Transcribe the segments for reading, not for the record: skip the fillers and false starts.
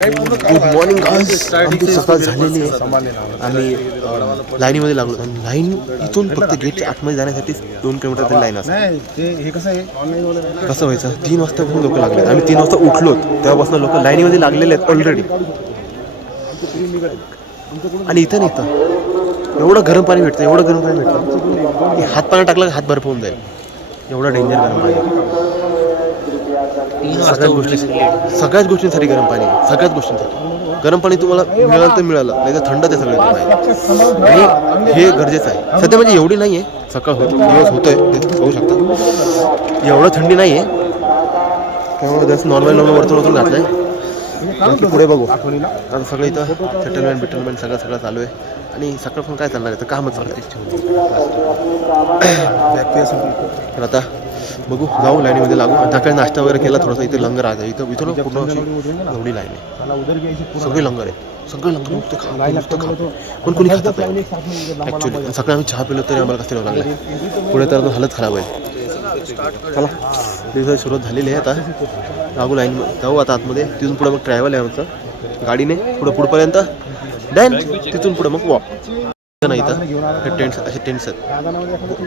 Good morning guys. आमची सकाळ झालेली आहे. आम्ही लाईनीमध्ये लागलो आणि लाईन इथून फक्त गेटच्या आतमध्ये जाण्यासाठी 2 किलोमीटर तरी लाईन असते. कसं व्हायचं 3 वाजतापासून लोक लागले. आम्ही 3 वाजता उठलो तेव्हापासून लोक लाईनीमध्ये लागलेले आहेत ऑलरेडी. आणि इथं नाही इथं एवढं गरम पाणी भेटतं, एवढं गरम पाणी भेटतं. हात पाणी टाकलं हात बर्फ होऊन जाईल, एवढं डेंजर गरम पाणी. सगळ्याच गोष्टींसाठी गरम पाणी, सगळ्याच गोष्टींसाठी गरम पाणी तुम्हाला मिळालं तर मिळालं, नाही तर थंड ते सगळं आणि हे गरजेचं आहे. सध्या म्हणजे एवढी नाही आहे, सकाळ दिवस होतोय ते बघू शकता. एवढं थंडी नाही आहे त्यामुळे जसं नॉर्मल वरतून घातलं आहे. बाकी पुढे बघू. आता सगळं इथं सेटलमेंट सगळं चालू आहे. आणि सकाळपासून काय चालणार आहे तर कामच चालतं. तर आता बघू, जाऊ लाईनीमध्ये लागू. सकाळी नाश्ता वगैरे केला थोडासा. इथे लंगर आहे, इथं पूर्ण एवढी लाईन आहे, सगळे लंगर आहे, नुसतं खा. पण कोणी खातात नाही ॲक्च्युली. सकाळी आम्ही चहा पिलो तरी आम्हाला कसं लागलं. पुढे तर हालत खराब आहे. चला दिवसाची सुरुवात झालेली आहे. आता लागू लाईन, जाऊ आता आतमध्ये. तिथून पुढे मग ट्रॅव्हल आहे आमचं गाडीने पुढपर्यंत डॅन. तिथून पुढे मग वॉक नाही. तर हे टेंट्स असे टेंट्स आहेत,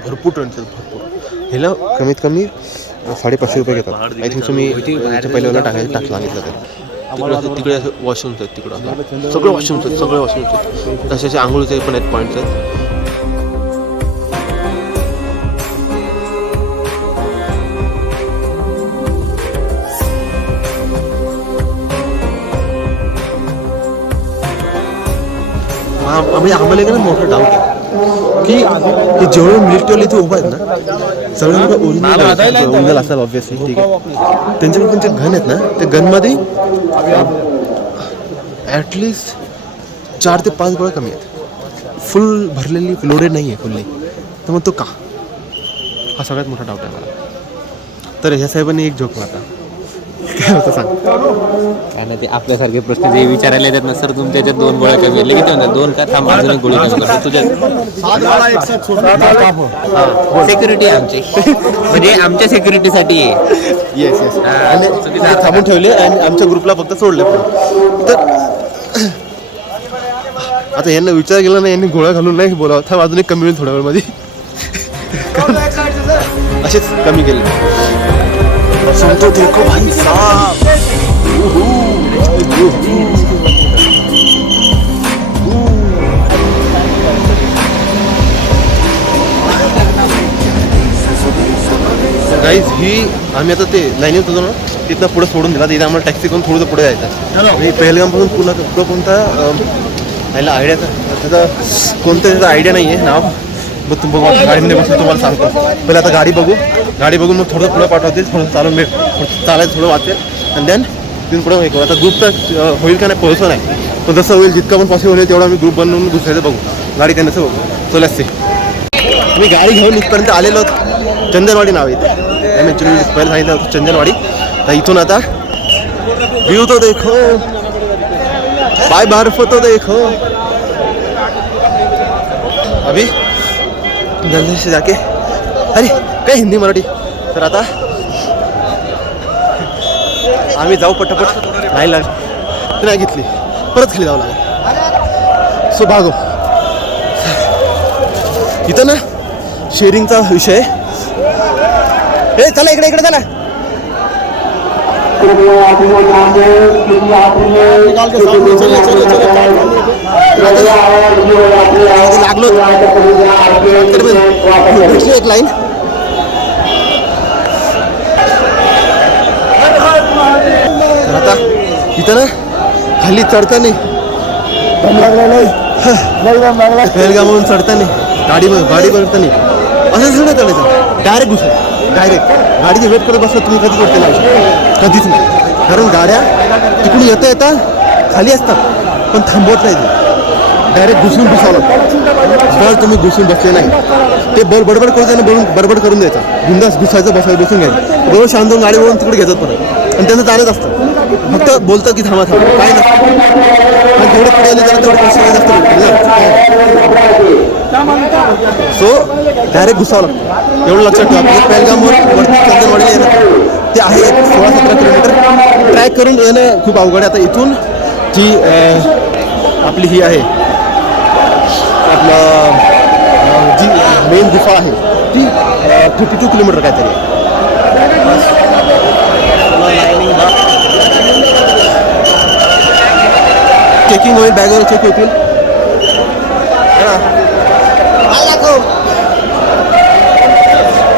भरपूर टेंट्स आहेत भरपूर. ह्याला कमीत कमी 550 रुपये घेतात. आय थिंक तुम्ही पहिल्याला टाकला सांगितलं तर तिकडे वॉशरूम्स आहेत. तिकडं सगळे वॉशरूम्स आहेत. तसे आंघोळीचे पण आहेत, पॉईंट्स आहेत. म्हणजे आम्हाला एक मोठा डाऊट आहे की जेवढे मिलिटरी इथे उभा आहेत ना, सगळ्यांना ओरिजिनल असतात ऑब्व्हियसली, ठीक आहे. त्यांच्याकडे पण जे गन आहेत ना, त्या गनमध्ये ॲटलिस्ट 4 ते 5 गोळ्या कमी आहेत. फुल भरलेली लोडेड नाही आहे फुल्ली. तर मग तो का, हा सगळ्यात मोठा डाऊट आहे मला. तर ह्या साहेबांनी एक जोक मारला, काय होतं सांग. काय नाही, ते आपल्यासारखे प्रश्न जे विचारायला येतात ना, सर तुमच्या याच्यात 2 गोळ्या कमी आहेत, किती म्हणतात 2 का थांब अजून 1 गोळी कमी करतो तुझ्या. सिक्युरिटी आमची म्हणजे आमच्या सिक्युरिटीसाठी आहे. येस आणि थांबून ठेवले आणि आमच्या ग्रुपला फक्त सोडले. तर आता यांना विचार केला नाही, यांनी गोळ्या घालून नाही बोलावं, थांब अजून एक कमी होईल थोड्या वेळमध्ये. असेच कमी केले. तो देखो भाई साहब, गाईज ही आम्ही आता ते लाईनीत होतो ना, तिथनं पुढे सोडून दिला. तिथे आम्हाला टॅक्सी करून थोडं पुढे जायचं आणि पहलगामपासून पुढं कोणता याला आयडियाचा त्याचा कोणतं त्याचा आयडिया नाही आहे नाव. मग तुम्ही बघू, गाडीमध्ये बसून तुम्हाला सांगतो. पहिले आता गाडी बघून मग थोडं पुढं पाठवतील, थोडं चालायचं थोडं वाचेल आणि देन तिथून पुढं ऐकू. आता ग्रुप तर होईल का नाही पोहोचलं नाही, पण जसं होईल जितकं पण पॉसिबल होईल तेवढा आम्ही ग्रुप बनवून दुसऱ्याचं बघू. गाडी त्यांचं बघू. So let's see. मी गाडी घेऊन इथपर्यंत आलेलो, चंदनवाडी नाव आहे. आम्ही ॲक्च्युली पहिलं सांगितलं होतं चंदनवाडी. तर इथून आता व्ह्यू तो देखो, बाय बर्फ तो देखो. अभी जल्दी से जाके, अरे काय हिंदी मराठी. तर आता आम्ही जाऊ पटापट. नाही घेतली, परत खाली जावं लागेल. सो भागो. इथं ना शेअरिंगचा विषय. हे चला इकडे जा ना. लागलो एक लाईन. आता इथं ना खाली चढताना पहलगामवरून चढताना गाडी बघताना असं सगळं चढायचं. डायरेक्ट गाडीची वेट करत बसलं तुम्ही कधी करते नाही, कधीच नाही. कारण गाड्या तिकडून येता खाली असतात पण थांबवत नाही. डायरेक्ट घुसून बसावं लागतं. बळ तुम्ही घुसून बसले नाही ते बडबड करून त्यांना बडबड करून द्यायचा. बिंदास घुसायचं, बसून घ्यायचं. बरोबर शांत गाडी वळून तिकडे घेतात परत आणि त्यांचं चालत असतं. फक्त बोलतं की थांबा काय नसतं. आणि तेवढे पुढे आले त्याला तेवढे पैसे जास्त भेटतील. सो डायरेक्ट घुसावं लागतं, एवढं लक्षात ठेवा. पहलगामवर वरती चंदनवाडीला येणं ते आहे 16-17 किलोमीटर. ट्रॅक करून येणं खूप अवघड आहे. आता इथून जी आपली ही आहे आपलं जी मेन गुफा आहे ती 32 किलोमीटर काहीतरी आहे. चेकिंग होईल, बॅगवर चेक होतील.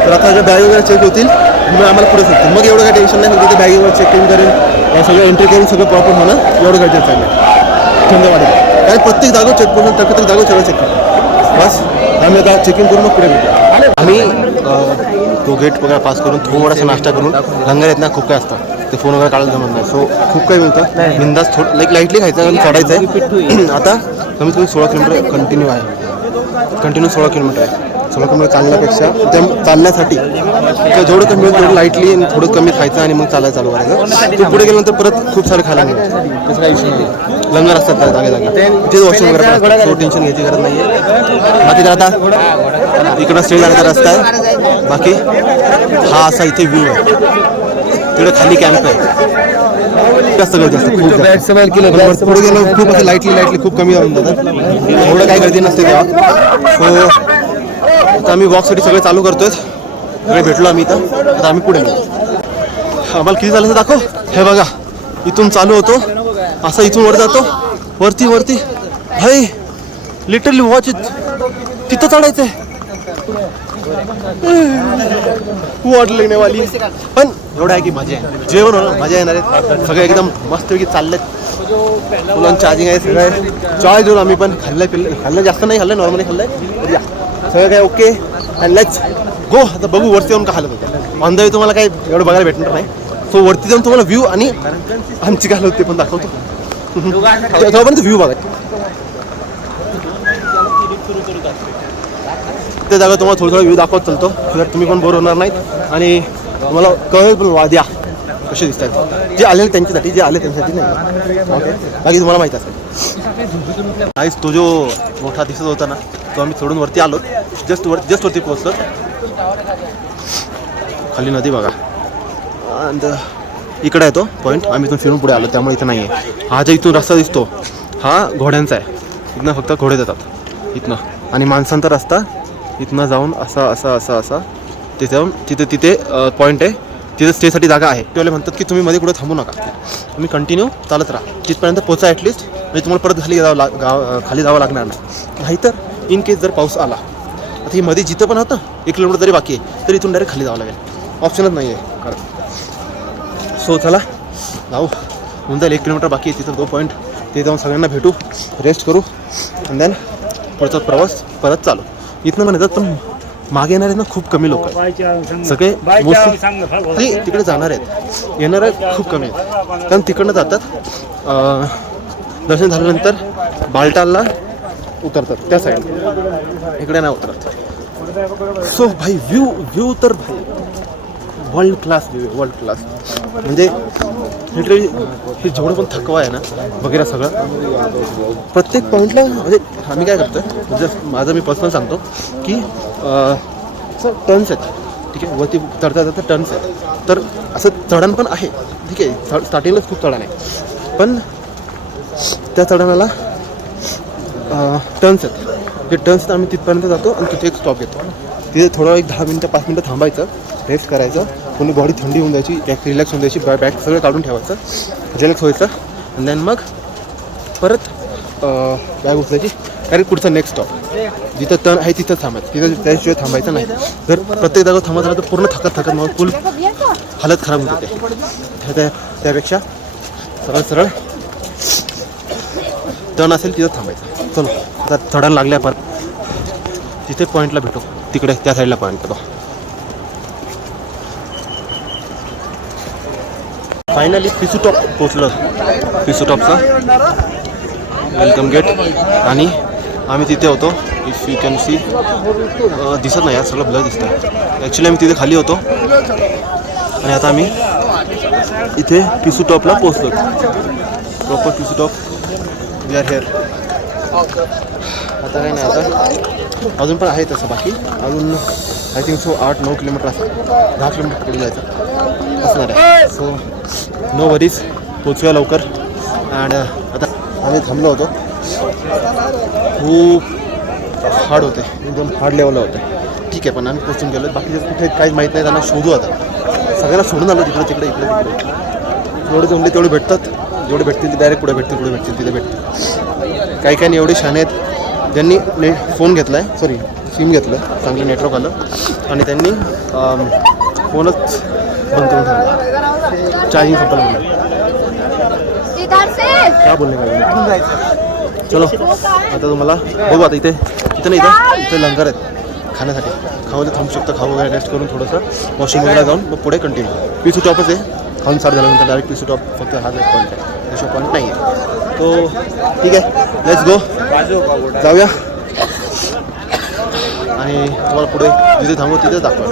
तर आता बॅग वगैरे चेक होतील मग आम्हाला पुढे सुटतील. मग एवढं काही टेन्शन नाही, तिथे बॅगेवर चेकिंग करेल, सगळं एंट्री करून सगळं प्रॉपर होणं एवढं गरजेचं आहे. थंड वाटेल कारण प्रत्येक जागेवर चेक करून प्रत्येक जागेवर सगळं चेक करतो. बस आम्ही आता चेकिंग करून मग पुढे भेटू. आम्ही तो गेट वगैरे पास करून थोडासा नाश्ता करून लंगर येत ना खूप काय असतं ते फोन वगैरे काढायला जमत नाही. सो खूप काही मिळतं बिंदास थोडं लाईटली खायचं आणि चढायचं आहे. आता कमीत कमी 16 किलोमीटर कंटिन्यू आहे. कंटिन्यू 16 किलोमीटर आहे. 16 किलोमीटर चालण्यापेक्षा त्या चालण्यासाठी जेवढं कमी मिळेल तेवढं लाईटली आणि थोडं कमी खायचं आणि मग चालायला चालू करायचं. ते पुढे गेल्यानंतर परत खूप सारं खायला मिळेल. तसं काही विषय नाही. लंगर असतात त्या जागे तिथे वॉशरूम वगैरे थोडं टेन्शन घ्यायची गरज नाही आहे. बाकी तर आता इकडं स्टे जाण्याचा रस्ता आहे. बाकी हा असा इथे व्ह्यू आहे. तिकडे खाली कॅम्प आहे. जास्त गर्दी असते खूप पुढे गेलो खूप असं लाईटली खूप कमी जाऊन जातात. एवढं काही गर्दी नसते तेव्हा. सो आता आम्ही वॉकसाठी सगळं चालू करतोय. सगळे भेटलो आम्ही इथं. आता आम्ही पुढे गेलो. आम्हाला किती झालं दाखव. हे बघा इथून चालू होतो असं इथून वर जातो वरती भाई लिटरली वॉच तिथं चढायचंय. वाट लागण्यावाली पण एवढं आहे की मजा आहे. जेवण होणं मजा येणार आहे. सगळे एकदम मस्तपैकी चाललेत. मुलांचं चार्जिंग आहे सगळं आहे. चॉय जेवण आम्ही पण खाल्लं जास्त नाही खाल्लं नॉर्मली खाल्लंय. सगळं काय ओके अँड लेट्स गो. आता बघू वरती जाऊन का हालत होतं. ऑन द वे तुम्हाला काय एवढं बघायला भेटणार नाही. सो वरती जाऊन तुम्हाला व्ह्यू आणि आमची काय होते पण दाखवतो. तेव्हापर्यंत व्ह्यू बघा. ते जागा तुम्हाला थोडं व्ह्यू दाखवत चालतो जर तुम्ही पण बोर होणार नाहीत आणि तुम्हाला कळेल पण वाद्या कसे दिसतात. जे आले त्यांच्यासाठी जे आले त्यांच्यासाठी नाही. ओके बाकी तुम्हाला माहीत असेल. आईच तो जो मोठा दिसत होता ना तो आम्ही सोडून वरती आलो. जस्ट वरती पोहोचलो. खाली नदी बघा. आणि इकडे आहे तो पॉईंट. आम्ही इथून फिरून पुढे आलो त्यामुळे इथं नाही आहे. हा जो इथून रस्ता दिसतो हा घोड्यांचा आहे. इथनं फक्त घोडे जातात इथनं आणि माणसांचा रस्ता इथनं जाऊन असा तिथे पॉईंट आहे. तिथे स्टेसाठी जागा आहे. तेवढे म्हणतात की तुम्ही मध्ये कुठे थांबू नका. तुम्ही कंटिन्यू चालत राहा तिथपर्यंत पोचा ॲटलिस्ट. म्हणजे तुम्हाला परत खाली जावं लागणार नाही. नाहीतर इन केस जर पाऊस आला आता ही मध्ये जिथं पण होतं 1 किलोमीटर जरी बाकी आहे तरी इथून डायरेक्ट खाली जावं लागेल. ऑप्शनच नाही आहे कारण. सो चला जाऊ. होऊन जाईल 1 किलोमीटर बाकी आहे तिथं तो पॉईंट. ते जाऊन सगळ्यांना भेटू रेस्ट करू आणि देन पुढचा प्रवास परत चालू. इथनं म्हणतात पण मागे येणारे ना खूप कमी लोक सगळे मोस्टली तिकडे जाणार आहेत. येणारे खूप कमी आहेत कारण तिकडनं जातात. दर्शन झाल्यानंतर बालटालला उतरतात त्या साईड. इकडे नाही उतरत. सो भाई व्ह्यू तर भाई वर्ल्ड क्लास व्ह्यू आहे. वर्ल्ड क्लास म्हणजे लिटरली हे जेवढं पण थकवा आहे ना वगैरे सगळं प्रत्येक पॉईंटला म्हणजे आम्ही काय करतो जस्ट माझं मी पर्सनल सांगतो की टर्न्स आहेत. ठीक आहे वरती चढता टर्न्स आहेत. तर असं चढण पण आहे. ठीक आहे स्टार्टिंगलाच खूप चढण आहे पण त्या चढणाला टर्न्स आहेत. ते टर्न्स आम्ही तिथपर्यंत जातो आणि तिथे एक स्टॉप घेतो. तिथे थोडं 10 मिनटं 5 मिनटं थांबायचं रेस्ट करायचं. कोणी बॉडी थंडी होऊन जायची रिलॅक्स होऊन जायची. बॅग सगळं काढून ठेवायचं रिलॅक्स व्हायचं आणि देन मग परत बॅग उचलायची डायरेक्ट पुढचा नेक्स्ट स्टॉप जिथं टर्न आहे तिथं थांबायचं. तिथं त्याशिवाय थांबायचं नाही. जर प्रत्येक जागा थांबत राहिलं तर पूर्ण थकत मग फुल हालत खराब होते. त्यापेक्षा सरळ टर्न असेल तिथं थांबायचं. चलो आता चढण लागल्या परत तिथे पॉईंटला भेटू. तिकडे त्या साईडला पॉईंट तो. फायनली पिसू टॉप पोचलं. पिसू टॉपचा वेलकम गेट आणि आम्ही तिथे होतो. इफ यू कॅन सी दिसत नाही यार सगळं ब्लर दिसतं. ॲक्च्युली आम्ही तिथे खाली होतो आणि आता आम्ही इथे पिसू टॉपला पोचलो. Proper Pissu top we are here. आता काही नाही. आता अजून पण आहे तसं बाकी अजून आय थिंक सो 8-9 किलोमीटर असं 10 किलोमीटर पुढे जायचं असणार आहे. सो नो वरीज पोचूया लवकर अँड आता आम्ही थांबलो होतो. खूप हार्ड होते, एकदम हार्ड लेवलला होते. ठीक आहे, पण आम्ही पोचून गेलो. बाकीचे कुठे काहीच माहीत नाही, त्यांना शोधू आता. सगळ्यांना सोडून आलो तिकडे तिकडे इकडे तिकडे. जेवढे जमले तेवढे भेटतात, जेवढे भेटतील ते डायरेक्ट पुढे भेटतील तिथे भेटतील. काही काही एवढे शाणे आहेत ज्यांनी फोन घेतला आहे, सॉरी सिम घेतलं, चांगलं नेटवर्क आलं आणि त्यांनी फोनच बंद करून ठेवला. चार्जिंग संपलं म्हणून. काय बोलणे काय चलो आता तुम्हाला बघू. आता इथे नाही इथे लंगर आहेत खाण्यासाठी. खाऊ थांबू शकतं, खाऊ वगैरे रेस्ट करून थोडंसं वॉशिंग वगैरे जाऊन मग पुढे कंटिन्यू. पिसू टॉपच आहे, खाऊन सार झाल्यानंतर डायरेक्ट पिसू टॉप फक्त हा एक पॉईंट आहे, दुसरा पॉईंट नाही आहे. तो ठीक आहे, लेट्स गो, जाऊया आणि तुम्हाला पुढे जिथे थांबू तिथे दाखवा.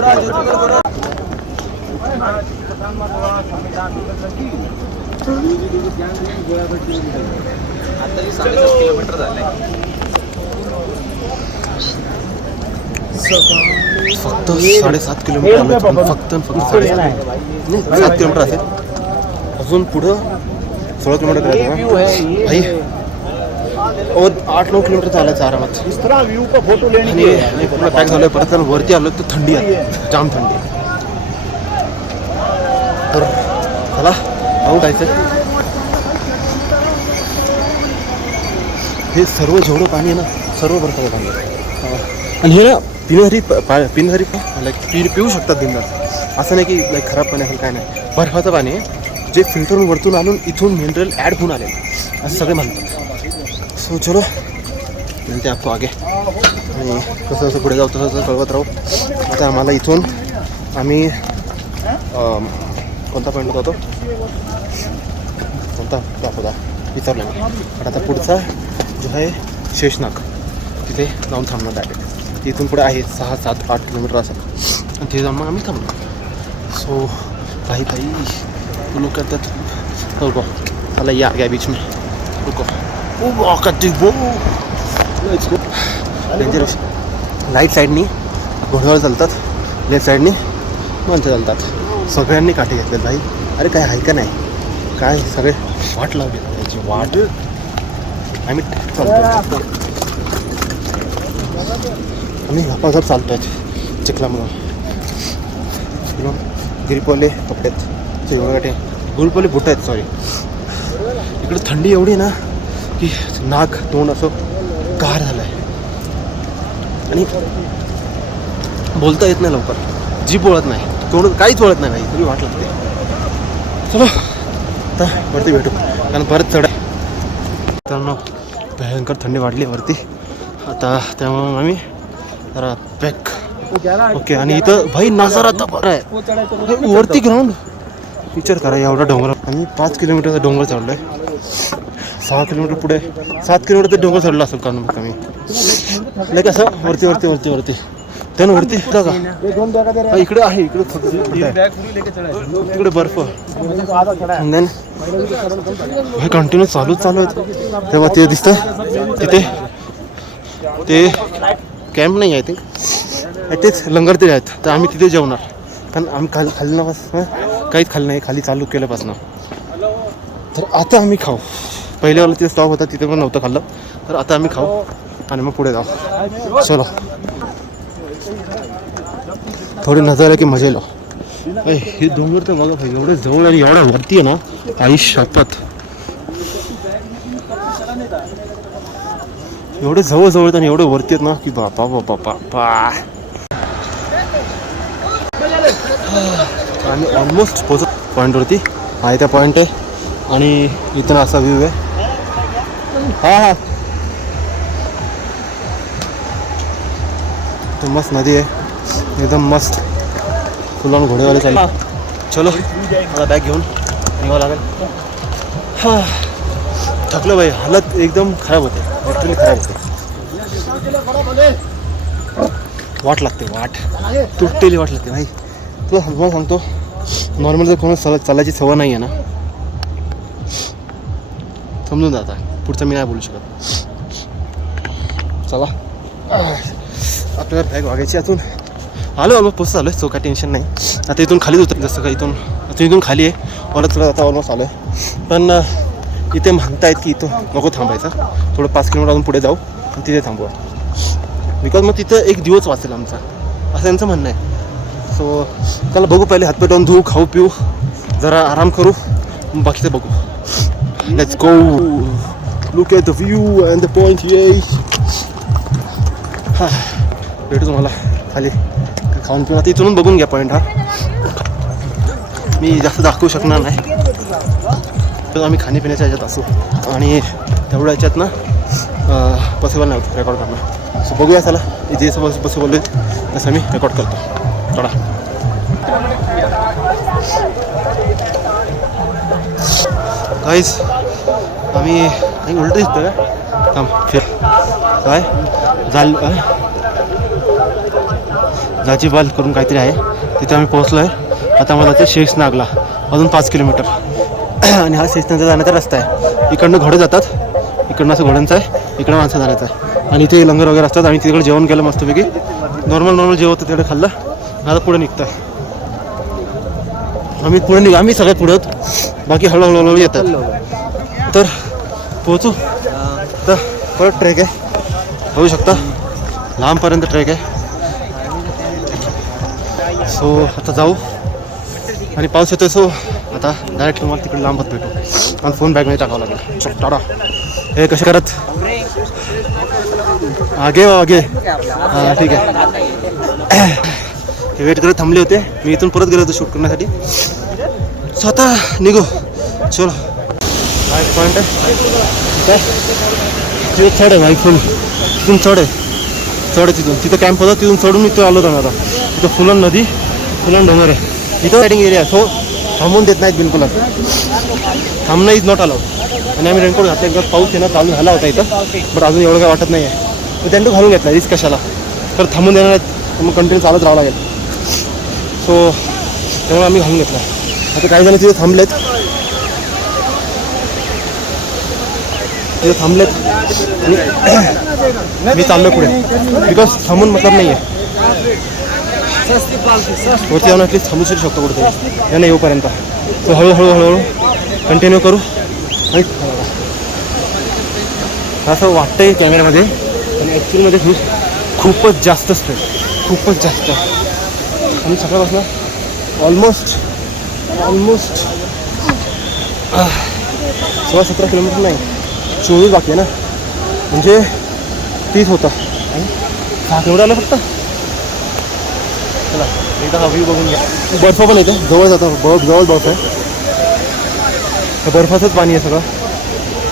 किलोमीटर झाले फक्त 7.5 किलोमीटर फक्त 7.5 नाही 7 किलोमीटर असेल. अजून पुढं 16 किलोमीटर करायचं भाई. 8-9 किलोमीटर चालायचं आरामात. आणि पूर्ण पॅक झालं. परत वरती आलो तर थंडी आहे, जाम थंडी. तर चला जाऊ जायचं. हे सर्व जेवढं पाणी आहे ना सर्व बर्फाचं पाणी आहे. आणि हे ना पिण्यासाठी लाईक पिऊ शकतात बिंदास. असं नाही की लाईक खराब पाणी असेल, काय नाही. बर्फाचं पाणी आहे जे फिल्टरून वरतून आणून इथून मिनरल ॲड होऊन आले असं सगळे म्हणतात. सो चलो मिळते आपको आगे. आणि कसं कसं पुढे जाऊ तसं तसं कळवत राहू. आता आम्हाला इथून आम्ही कोणता पॉईंट होता तो, कोणता दाखवता विचारलं मी. पण आता पुढचा जो आहे शेषनाग, तिथे जाऊन थांबणार डायरेक्ट. इथून पुढे आहे 6-7-8 किलोमीटर असं. आणि तिथे जाऊन मग आम्ही थांबलो. सो भाई लोक करतात रुको, चला या गया बीच में रुको. डेंजरस. राईट साईडनी घोड्यावर चालतात, लेफ्ट साईडनी माणसं चालतात. सगळ्यांनी काठी घेतलेत भाई. अरे काय आहे का नाही, काय सगळे वाट लावली त्याची वाट. आम्ही चालतो, आम्ही गप्पागप चालतो आहे चिखलामुळं. गिरीपोले कपडे आहेत, वगैरे गुलपोले बुट आहेत, सॉरी. इकडे थंडी एवढी ना की नाक तोंड असं गार झालं आहे आणि बोलता येत नाही लवकर. जीभ वळत नाही, तोंड काहीच वळत नाही भाई, तरी वाट लागते. चलो आता वरती भेटू, कारण परत चढ. मित्रांनो भयंकर थंडी वाढली वरती आता, त्यामुळे आम्ही जरा पॅक. ओके. आणि इथं भाई नजारा तर बरं आहे वरती. ग्राउंड विचार करा, एवढा डोंगर. आम्ही 5 किलोमीटरचा डोंगर चढलो आहे. 6 किलोमीटर पुढे 7 किलोमीटर तर डोंगर चढला असेल कारण मग आम्ही लाईक असं वरती वरती वरती वरती त्यानं वरती का इकडे आहे, इकडे बर्फ. देन भाई कंटिन्यू चालू आहेत. तेव्हा ते दिसतं तिथे ते कॅम्प नाही आहे, ते तेच लंगर ते आहेत. तर आम्ही तिथे जेवणार, कारण आम्ही खाली ना काहीच खाल्लं नाही खाली चालू केल्यापासून. तर आता आम्ही खाऊ. पहिल्यावाला तिथे स्टॉप होता तिथे पण नव्हतं खाल्लं, तर आता आम्ही खाऊ आणि मग पुढे जाऊ. चलो थोडी नजर आहे की मजा येईल. हे डोंगर तर बघा भाई, एवढं जवळ आणि एवढा वरती आहे ना, आई शपथ. एवढे जवळ आणि एवढे वरती आहेत ना की बापा बापा बापा. आम्ही ऑलमोस्ट पोहोचतो पॉईंटवरती. हा त्या पॉईंट आहे आणि इथं असा व्ह्यू आहे. हा तो मस्त नदी आहे एकदम मस्त. फुलान घोडेवाले चालू. चलो मला बॅग घेऊन निघावं लागेल. हा थकलो भाई, हालत एकदम खराब होते, लिटरली खराब होते. वाट लागते, वाट तुटलेली वाट लागते भाई. तुला मला सांगतो, नॉर्मल जर कोणा चालायची सवय नाही आहे ना, समजून जाता. पुढचं मी नाही बोलू शकत. चला आपल्याला बॅग वागायची. अजून आलो ऑलमोस्ट पोस्ट आलो आहे, सो काय टेन्शन नाही. आता इथून खालीच होतं, जसं का इथून खाली आहे. परत तुला आता ऑलमोस्ट आलो आहे. पण इथे म्हणतायत की इथं नको थांबायचं, थोडं 5 किलोमीटर अजून पुढे जाऊ आणि तिथे थांबवा, बिकॉज मग तिथं एक दिवस वाचेल आमचा, असं त्यांचं म्हणणं आहे. सो त्याला बघू, पहिले हातपाय धुवून धुवू, खाऊ पिऊ, जरा आराम करू, बाकीचं बघू. Let's go. Look at the view and the point. ये हां, भेटू तुम्हाला खाली खाऊन पिऊन. आता इथून बघून घ्या पॉईंट. हा मी जास्त दाखवू शकणार नाही, तर आम्ही खाण्यापिण्याच्या ह्याच्यात असू आणि तेवढ्या ह्याच्यात ना पॉसिबल नाही होतं रेकॉर्ड करणं. सो बघूया, चला जे समज पॉसिबल होईल तसं मी रेकॉर्ड करतो. थोडा गाईज आम्ही उलट दिसतं का थांब फिर काय जाजीबाल करून काहीतरी आहे, तिथे आम्ही पोहोचलो आहे. आता मला ते शेषनागला अजून 5 किलोमीटर आणि हा शेषनागला जाण्याचा रस्ता आहे. इकडनं घोडे जातात, इकडनं असं घोड्यांचं आहे, इकडं माणसं जाण्याचं आहे आणि इथे लंगर वगैरे असतात. आणि तिकडे जेवण केलं मस्तपैकी, नॉर्मल जेवण होतं तिकडे खाल्लं. आता पुढे निघतं आम्ही सगळ्यात पुढे आहोत, बाकी हळूहळू येतात. तर पोहोचू. तर परत ट्रेक आहे, होऊ शकता लांबपर्यंत ट्रेक आहे. सो आता जाऊ आणि पाऊस येतोय. सो आता डायरेक्ट तुम्हाला तिकडे लांबच भेटू आणि फोन बॅगमध्ये टाकावं लागेल. टाटा हे कसे करत आगे हां ठीक आहे. हे वेट करत थांबले होते, मी इथून परत गेलो होतो शूट करण्यासाठी. सो आता निघू. चलो काय पॉईंट आहे काय तिथं चढ आहे भाई, फुल तिथून चढ आहे तिथं कॅम्प होता, तिथून चढून इथं आलो होतो. आता तिथं फुलन नदी, फुलन डोंगर आहे, इथं रायडिंग एरिया. सो थांबून देत नाहीत बिलकुल, थांबणं इज नॉट अलाउड. आणि आम्ही रेनकोट घातला, एकदा पाऊस येणं चालू झाला होता इथं, बट अजून एवढं काय वाटत नाही आहे. तर त्यांनी घालून घेतला, रिस्क कशाला, तर थांबून देणार आहेत, मग कंटिन्यू चालत राहावं लागेल. सो त्यामुळे आम्ही घालून घेतला. आता काही जण तिथे थांबलेत आणि मी चाललो पुढे, बिकॉज थांबून मतलब नाही आहे. वरती जाऊन ॲटलीस्ट थांबू शकतो कुठेतरी यांना येऊपर्यंत. तो हळूहळू कंटिन्यू करू. आणि असं वाटतंय कॅमेऱ्यामध्ये, आणि ॲक्च्युअलमध्ये खूपच जास्त स्पीड, खूपच जास्त. आणि सकाळपासून ऑलमोस्ट 16-17 किलोमीटर नाही, 24 बाकी आहे ना, म्हणजे 30 होता आणि 6 किलोमीटर आलं फक्त. चला एकदा हा व्ह्यू बघून घ्या. बर्फ पण येतो जवळ जातो, जवळ बर्फ आहे, बर्फाचंच पाणी आहे सगळं.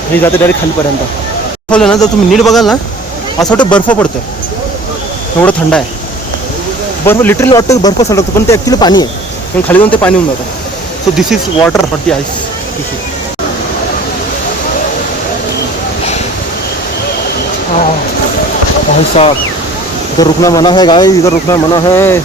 हे जाते डायरेक्ट खालीपर्यंत. बर्फ ना, जर तुम्ही नीट बघाल ना, असं वाटतं बर्फ पडतोय, एवढं थंड आहे. बर्फ लिटरली वाटतं की बर्फ सडकतो, पण ते ॲक्च्युली पाणी आहे, पण खाली जाऊन ते पाणी होऊन जातं. So this is water for the ice. भाई साहब इधर रुकना मना है गाइस, इधर रुकना मना है.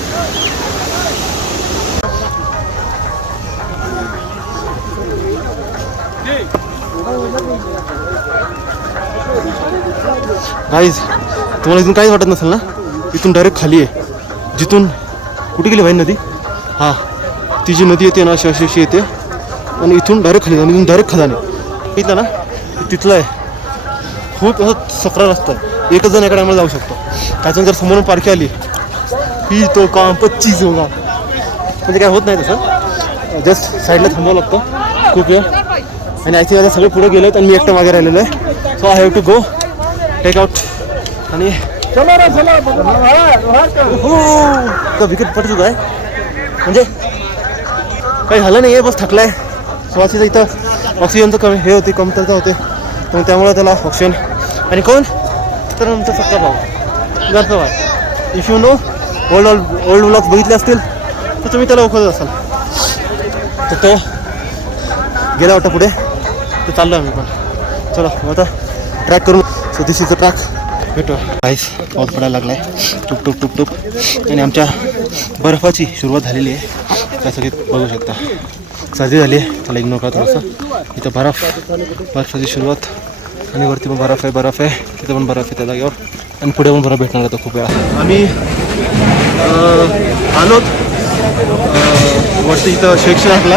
गाइस तुम्हाला इथून काहीच वाटत नसेल ना, इथून डायरेक्ट खाली आहे. जिथून कुठे गेली भाई नदी, हां ती जी नदी येते ना अशी येते, आणि इथून डायरेक्ट खाली, आणि इथून डायरेक्ट खदाने इथलं ना, तिथलं आहे. खूप असं सकरा रस्ता आहे, एकच जण एका टायमाला जाऊ शकतो. त्याच्यानंतर समोरून पार्की आली ही तो काम 25 होगा, म्हणजे काय होत नाही तसं, जस्ट साईडला थांबावं लागतं खूप वेळ. आणि ॲक्च्युली आता सगळे पुढे गेले आहेत आणि मी एकटं मागे राहिलेलं आहे. So I have to go take out. आणि हो विकेट पडत होत आहे, म्हणजे काही झालं नाही आहे, बस थकला आहे. श्वासाचं इथं ऑक्सिजनचं कमी हे होते, कमतरता होते, तर त्यामुळे त्याला ऑक्सिजन. आणि कोण तर आमचा सक्का भाऊ घरचा भाई. If you know old vlogs बघितले असतील तर तुम्ही त्याला ओळखत असाल. तर तो गेला होता पुढे, तर चाललो आम्ही पण. चला आता ट्रॅक करून. So this is the track. भेटू काहीच पाऊस पडायला लागला आहे, टुप टुप टुप टुप. आणि आमच्या बर्फाची सुरुवात झालेली आहे, त्याचं की बघू शकता. सर्दी झाली आहे, त्याला इग्नोर करा थोडंसं. इथं बर्फाची सुरुवात, आणि वरती पण बर्फ आहे, तिथं पण बर्फ आहे त्या जागेवर, आणि पुढे पण बर्फ भेटणार आहे खूप वेळा. आम्ही आलोत वरती इथं शेखनागला.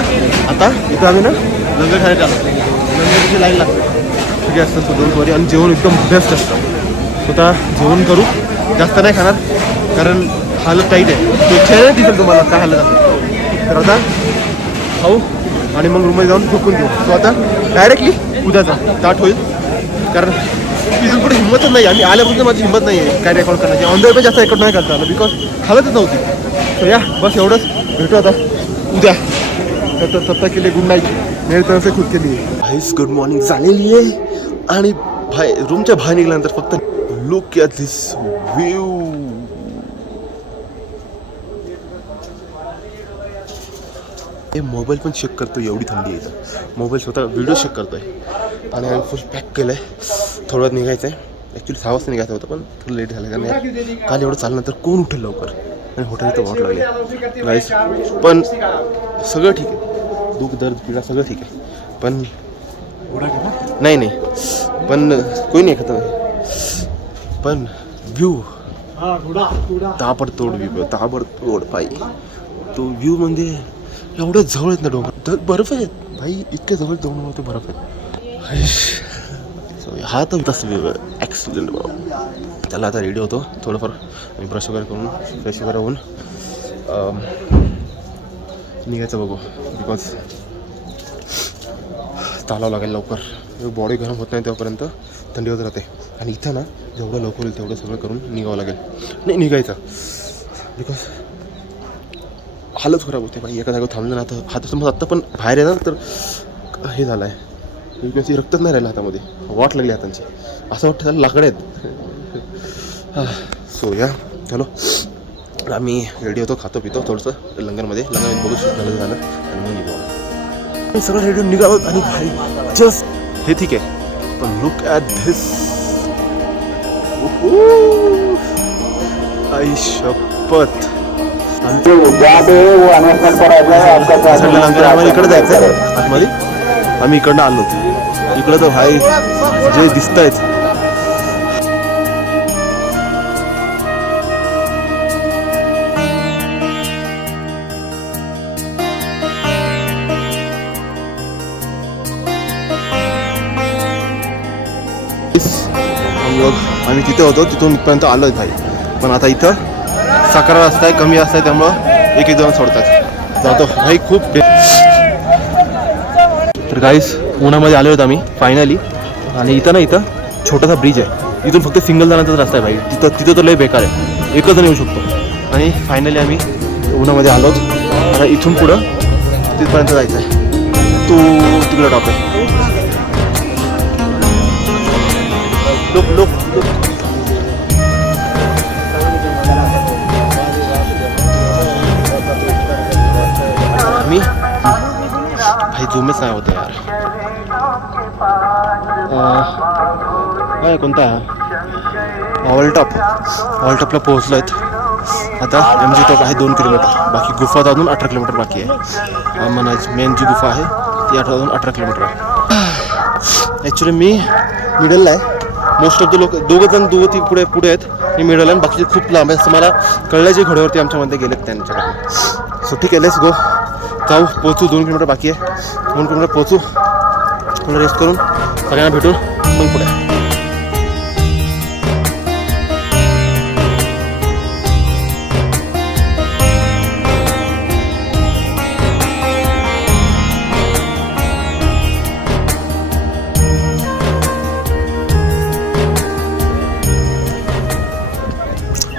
आता इथं आम्ही ना लंगर खाण्यात आलो. लंगर म्हणजे लाईन लागते ठीक असतं सो डोंट वरी. आणि जेवण एकदम बेस्ट असतं. स्वतः जेवण करू जास्त नाही खाणार कारण हालत टाईट आहे. तो चेहरा दिसेल तुम्हाला काय हालत आहे. तर आता खाऊ आणि मग रूममध्ये जाऊन झोपून घेऊ. सो आता डायरेक्टली उद्याचा स्टार्ट होईल कारण तिथून पुढे हिंमतच नाही. आम्ही आल्यापासून माझी हिंमत नाही आहे काय रेकॉर्ड करण्याची. ऑन द वे जास्त रेकॉर्ड नाही करता आलं बिकॉज हालतच नव्हती. सो या बस एवढंच. भेटू आता उद्या. तर सत्ता केली गुड नाईट. मेरी तरफ से खुद के लिए भाईस गुड मॉर्निंग झालेली आहे. आणि भाई रूमच्या बाहेर निघाल्यानंतर फक्त लुक ॲट धिस व्ह्यू. हे मोबाईल पण चेक करतो एवढी थंडी आहे. मोबाईल स्वतः व्हिडिओ चेक करतोय. आणि आम्ही फुल पॅक केलं आहे. थोडं निघायचं आहे. ॲक्च्युली 6 वाजता निघायचं होतं पण थोडं लेट झालं कारण काल एवढं चालल्यानंतर कोण उठेल लवकर आणि हॉटेल तर वाट लागली गाईस. पण सगळं ठीक आहे. दुःख दर्द पिढा सगळं ठीक आहे. पण नाही पण कोणी नाही खतम आहे. पण व्ह्यू ताबडतोड व्ह्यू ताबडतोड पाई. तो व्ह्यू म्हणजे एवढं जवळ आहेत ना डोंगर. बर्फ आहेत भाई इतक्या जवळ जाऊन ते बर्फ आहेत. सो हा तर तसं व्ह्यू ॲक्सिडेंट बाबा. त्याला आता रेडी होतो थोडंफार. मी ब्रश वगैरे करून फ्रेश वगैरे होऊन निघायचं बघू बिकॉज चालावं लागेल लवकर. बॉडी गरम होत नाही तेव्हापर्यंत थंडी होत राहते. आणि इथं ना जेवढं लवकर होईल तेवढं सगळं करून निघावं लागेल. नाही निघायचं बिकॉज हालत खराब होते बाई. एका जागेवर थांबलं ना. आता हात समज आत्ता पण बाहेर आहे ना तर हे झालं आहे बिकॉज रक्तच नाही राहिलं हातामध्ये. वाट लागली हातांची. असं वाटतं त्याला लाकडं आहेत. सो या चलो आम्ही रेडी होतो खातो पितो थोडंसं लंगरमध्ये बघू झालं आणि मग निघावं. सगळं रेडी निघावं आणि भाई जस्ट हे ठीक आहे पण लुक ॲट धिस. आई शपथ. लंगर आम्हाला इकडे जायचं आहे आतमध्ये. आम्ही इकडनं आलो इकडं तर भाई जे दिसत आहेत. आम्ही तिथे होतो तिथून इथपर्यंत आलोय भाई. पण आता इथं 11 वाजता आहे कमी वाजता आहे त्यामुळं एक दोन सोडतात जातो भाई खूप. तर गाईस उन्हामध्ये आलो होतो आम्ही फायनली. आणि इथं ना इथं छोटासा ब्रिज आहे. इथून फक्त सिंगल जाण्याचाच रस्ता आहे भाई. तिथं तर लय बेकार आहे. एकच जण येऊ शकतो. आणि फायनली आम्ही उन्हामध्ये आलो. आता इथून पुढं तिथपर्यंत जायचं आहे. तो तिकडं टॉप आहे. लोक मी भाई झूमच नाही होतं यार. काय कोणता ऑलटॉपला पोहोचलो आहेत. आता MG टॉप आहे 2 किलोमीटर. बाकी गुफा अजून 18 किलोमीटर बाकी आहे. मनाज मेन जी गुफा आहे ती अजून 18 किलोमीटर आहे. ॲक्च्युली मी मिडलला आहे. मोस्ट ऑफ द लोक दोघं ती पुढे आहेत. मी मिडल आहे. बाकीचे खूप लांब आहे असं मला कळलं. जे घोड्यावरती आमच्यामध्ये गेलेत त्यांच्याकडे. सो ठीक आहे लेट्स गो. जाऊ पोचू. 2 किलोमीटर बाकी आहे. 2 किलोमीटर पोचू. थोडं रेस्ट करून सगळ्यांना भेटून मग पुढे.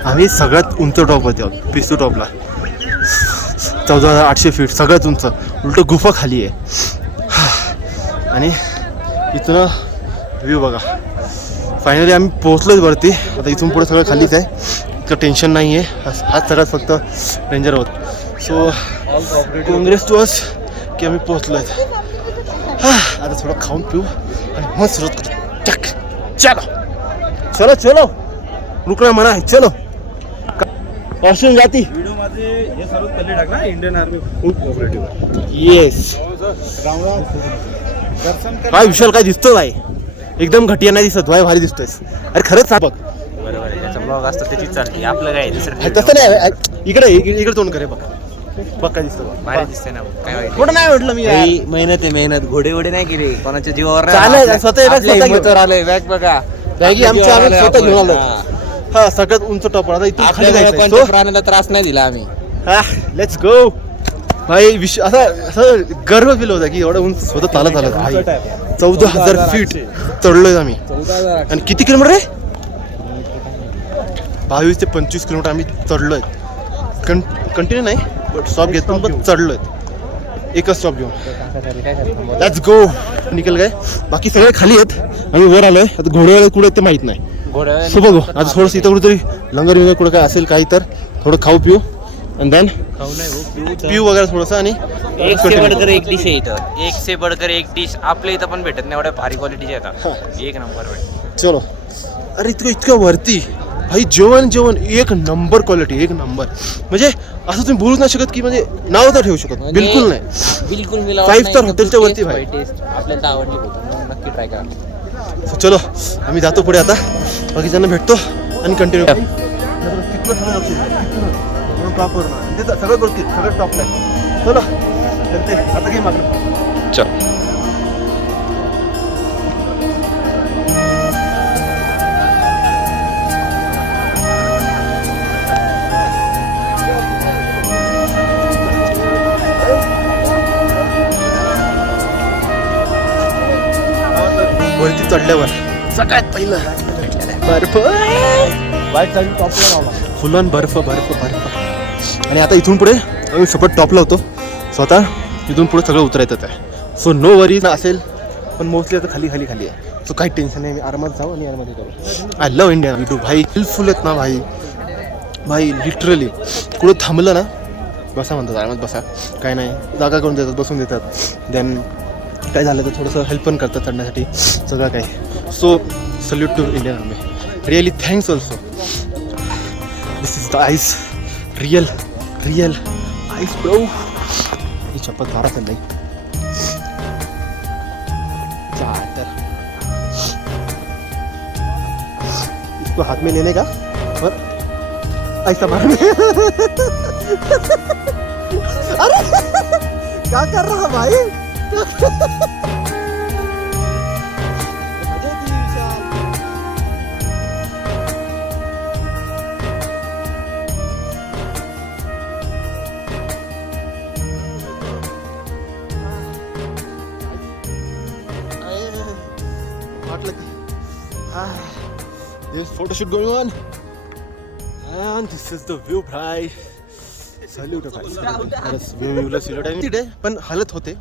आम्ही सगळ्यात उंच टॉपवरती आहोत. पिस्तू टॉपला 14,800 फीट सगळ्यात उंच. उलट गुफा खाली आहे. आणि इथून व्ह्यू बघा. फायनली आम्ही पोहोचलोच वरती. आता इथून पुढे सगळं खालीच आहे. इतकं टेन्शन नाही आहे. हाच सगळ्यात फक्त डेंजर होत. सो काँग्रेस टू अस की आम्ही पोहोचलो आहेत. आता थोडं खाऊन पिऊ आणि मग सुरुवात करू. चलो चलो रुकना मना है. चलो कॉस्ट्यूम जाती व्हिडिओ माझे हे सर्व पल्ले टाकला. इंडियन आर्मी खूप कोऑपरेटिव्ह. येस काय विशाल काय दिसतो भाई. एकदम घटिया नाही दिसत भाई. भारी दिसतोयस. अरे खरंच सांग बघ. बरोबर आहे. त्याचा ब्लॉग असतो त्याची चालते. आपलं काय दुसरं तसं नाही. इकडे तोंड करे बघ. पक्का दिसतो भारी दिसते ना काय वाईट कुठं नाही म्हटलं मी यार. ही मेहनत आहे मेहनत घोडे नाही केले कोणाच्या जीवावर नाही. चालेल, आपल्या- स्वतः येणार, आपल्या स्वतः हिंमतीवर आलोय बॅग बघा बॅगी आमच्या आम्ही आलोय स्वतः आपण. घेऊन आलो. हा. हा सगळ्यात उंच टॉपर आता इथून खाली आपल्याला जायचं कोणत्या प्राण्याला त्रास नाही दिला आम्ही लेट्स गो भाई असं गर्व फील होता की एवढं उंच स्वतः चालत आलं भाई 14,000 फीट चढलोय आम्ही. आणि किती किलोमीटर आहे 22 ते 25 किलोमीटर आम्ही चढलोय. कंटिन्यू नाही बट स्टॉप घेत पण चढलोय एकच स्टॉप घेऊन. लेट्स गो निकल गए. बाकी सगळे खाली आहेत आम्ही वर आलोय. आता घोड्याला कुठे ते माहित नाही. सो बघू आता थोडंसं इथं कुठेतरी लंगर विंगर कुठं काय असेल काही तर थोडं खाऊ पिऊ आणि देन पिऊ वगैरे थोडंसं आणि एक से बढ़कर एक डिश आहे इथं एक से बढ़कर एक डिश आपल्या इथं पण भेटत नाही एवढ्या भारी क्वालिटीचे येतात एक नंबर भेटत. चलो अरे इतकं वरती भाई जेवण एक नंबर क्वालिटी एक नंबर. म्हणजे असं तुम्ही बोलूच नाही शकत की म्हणजे नाव तर ठेवू शकत बिलकुल नाही. बिलकुल Five star हॉटेलच्या वरती भाई. टेस्ट आपल्याला आवडली होती नक्की ट्राय करा. चलो आम्ही जातो पुढे आता बाकीच्यांना भेटतो आणि कंटिन्यू सगळं करतील सगळं टॉपला आहे. चलो आता काही मागणं चल वरती चढल्यावर सगळ्यात पहिलं बर्फ बाईक चालू टॉपला लावला. फुल ऑन बर्फ आणि आता इथून पुढे आम्ही सपट टॉपला होतो स्वतः. इथून पुढे सगळं उतरायचं आहे. सो नो वरी असेल पण मोस्टली आता खाली आहे. सो काही टेन्शन नाही. मी आरामात जाऊ आणि आरामात करू. आय लव्ह इंडिया विडू भाई हेल्पफुल आहेत ना भाई लिटरली कुठं थांबलं ना बसा म्हणतात आरामात बसा काय नाही जागा करून देतात बसून देतात. देन काय झालं तर थोडंसं हेल्प पण करतात चढण्यासाठी सगळं काही. So salute to Indian army really thanks also. This is the ice real ice bro. ही चप्पल मारा पण नाही इसको हाथ में लेने का और ऐसा मारने. अरे क्या कर रहा भाई. There's photo shoot going on and this is the view bhai. Salute खरंच व्ह्यूला सिल्यूट आहे. तिथे पण हालत होते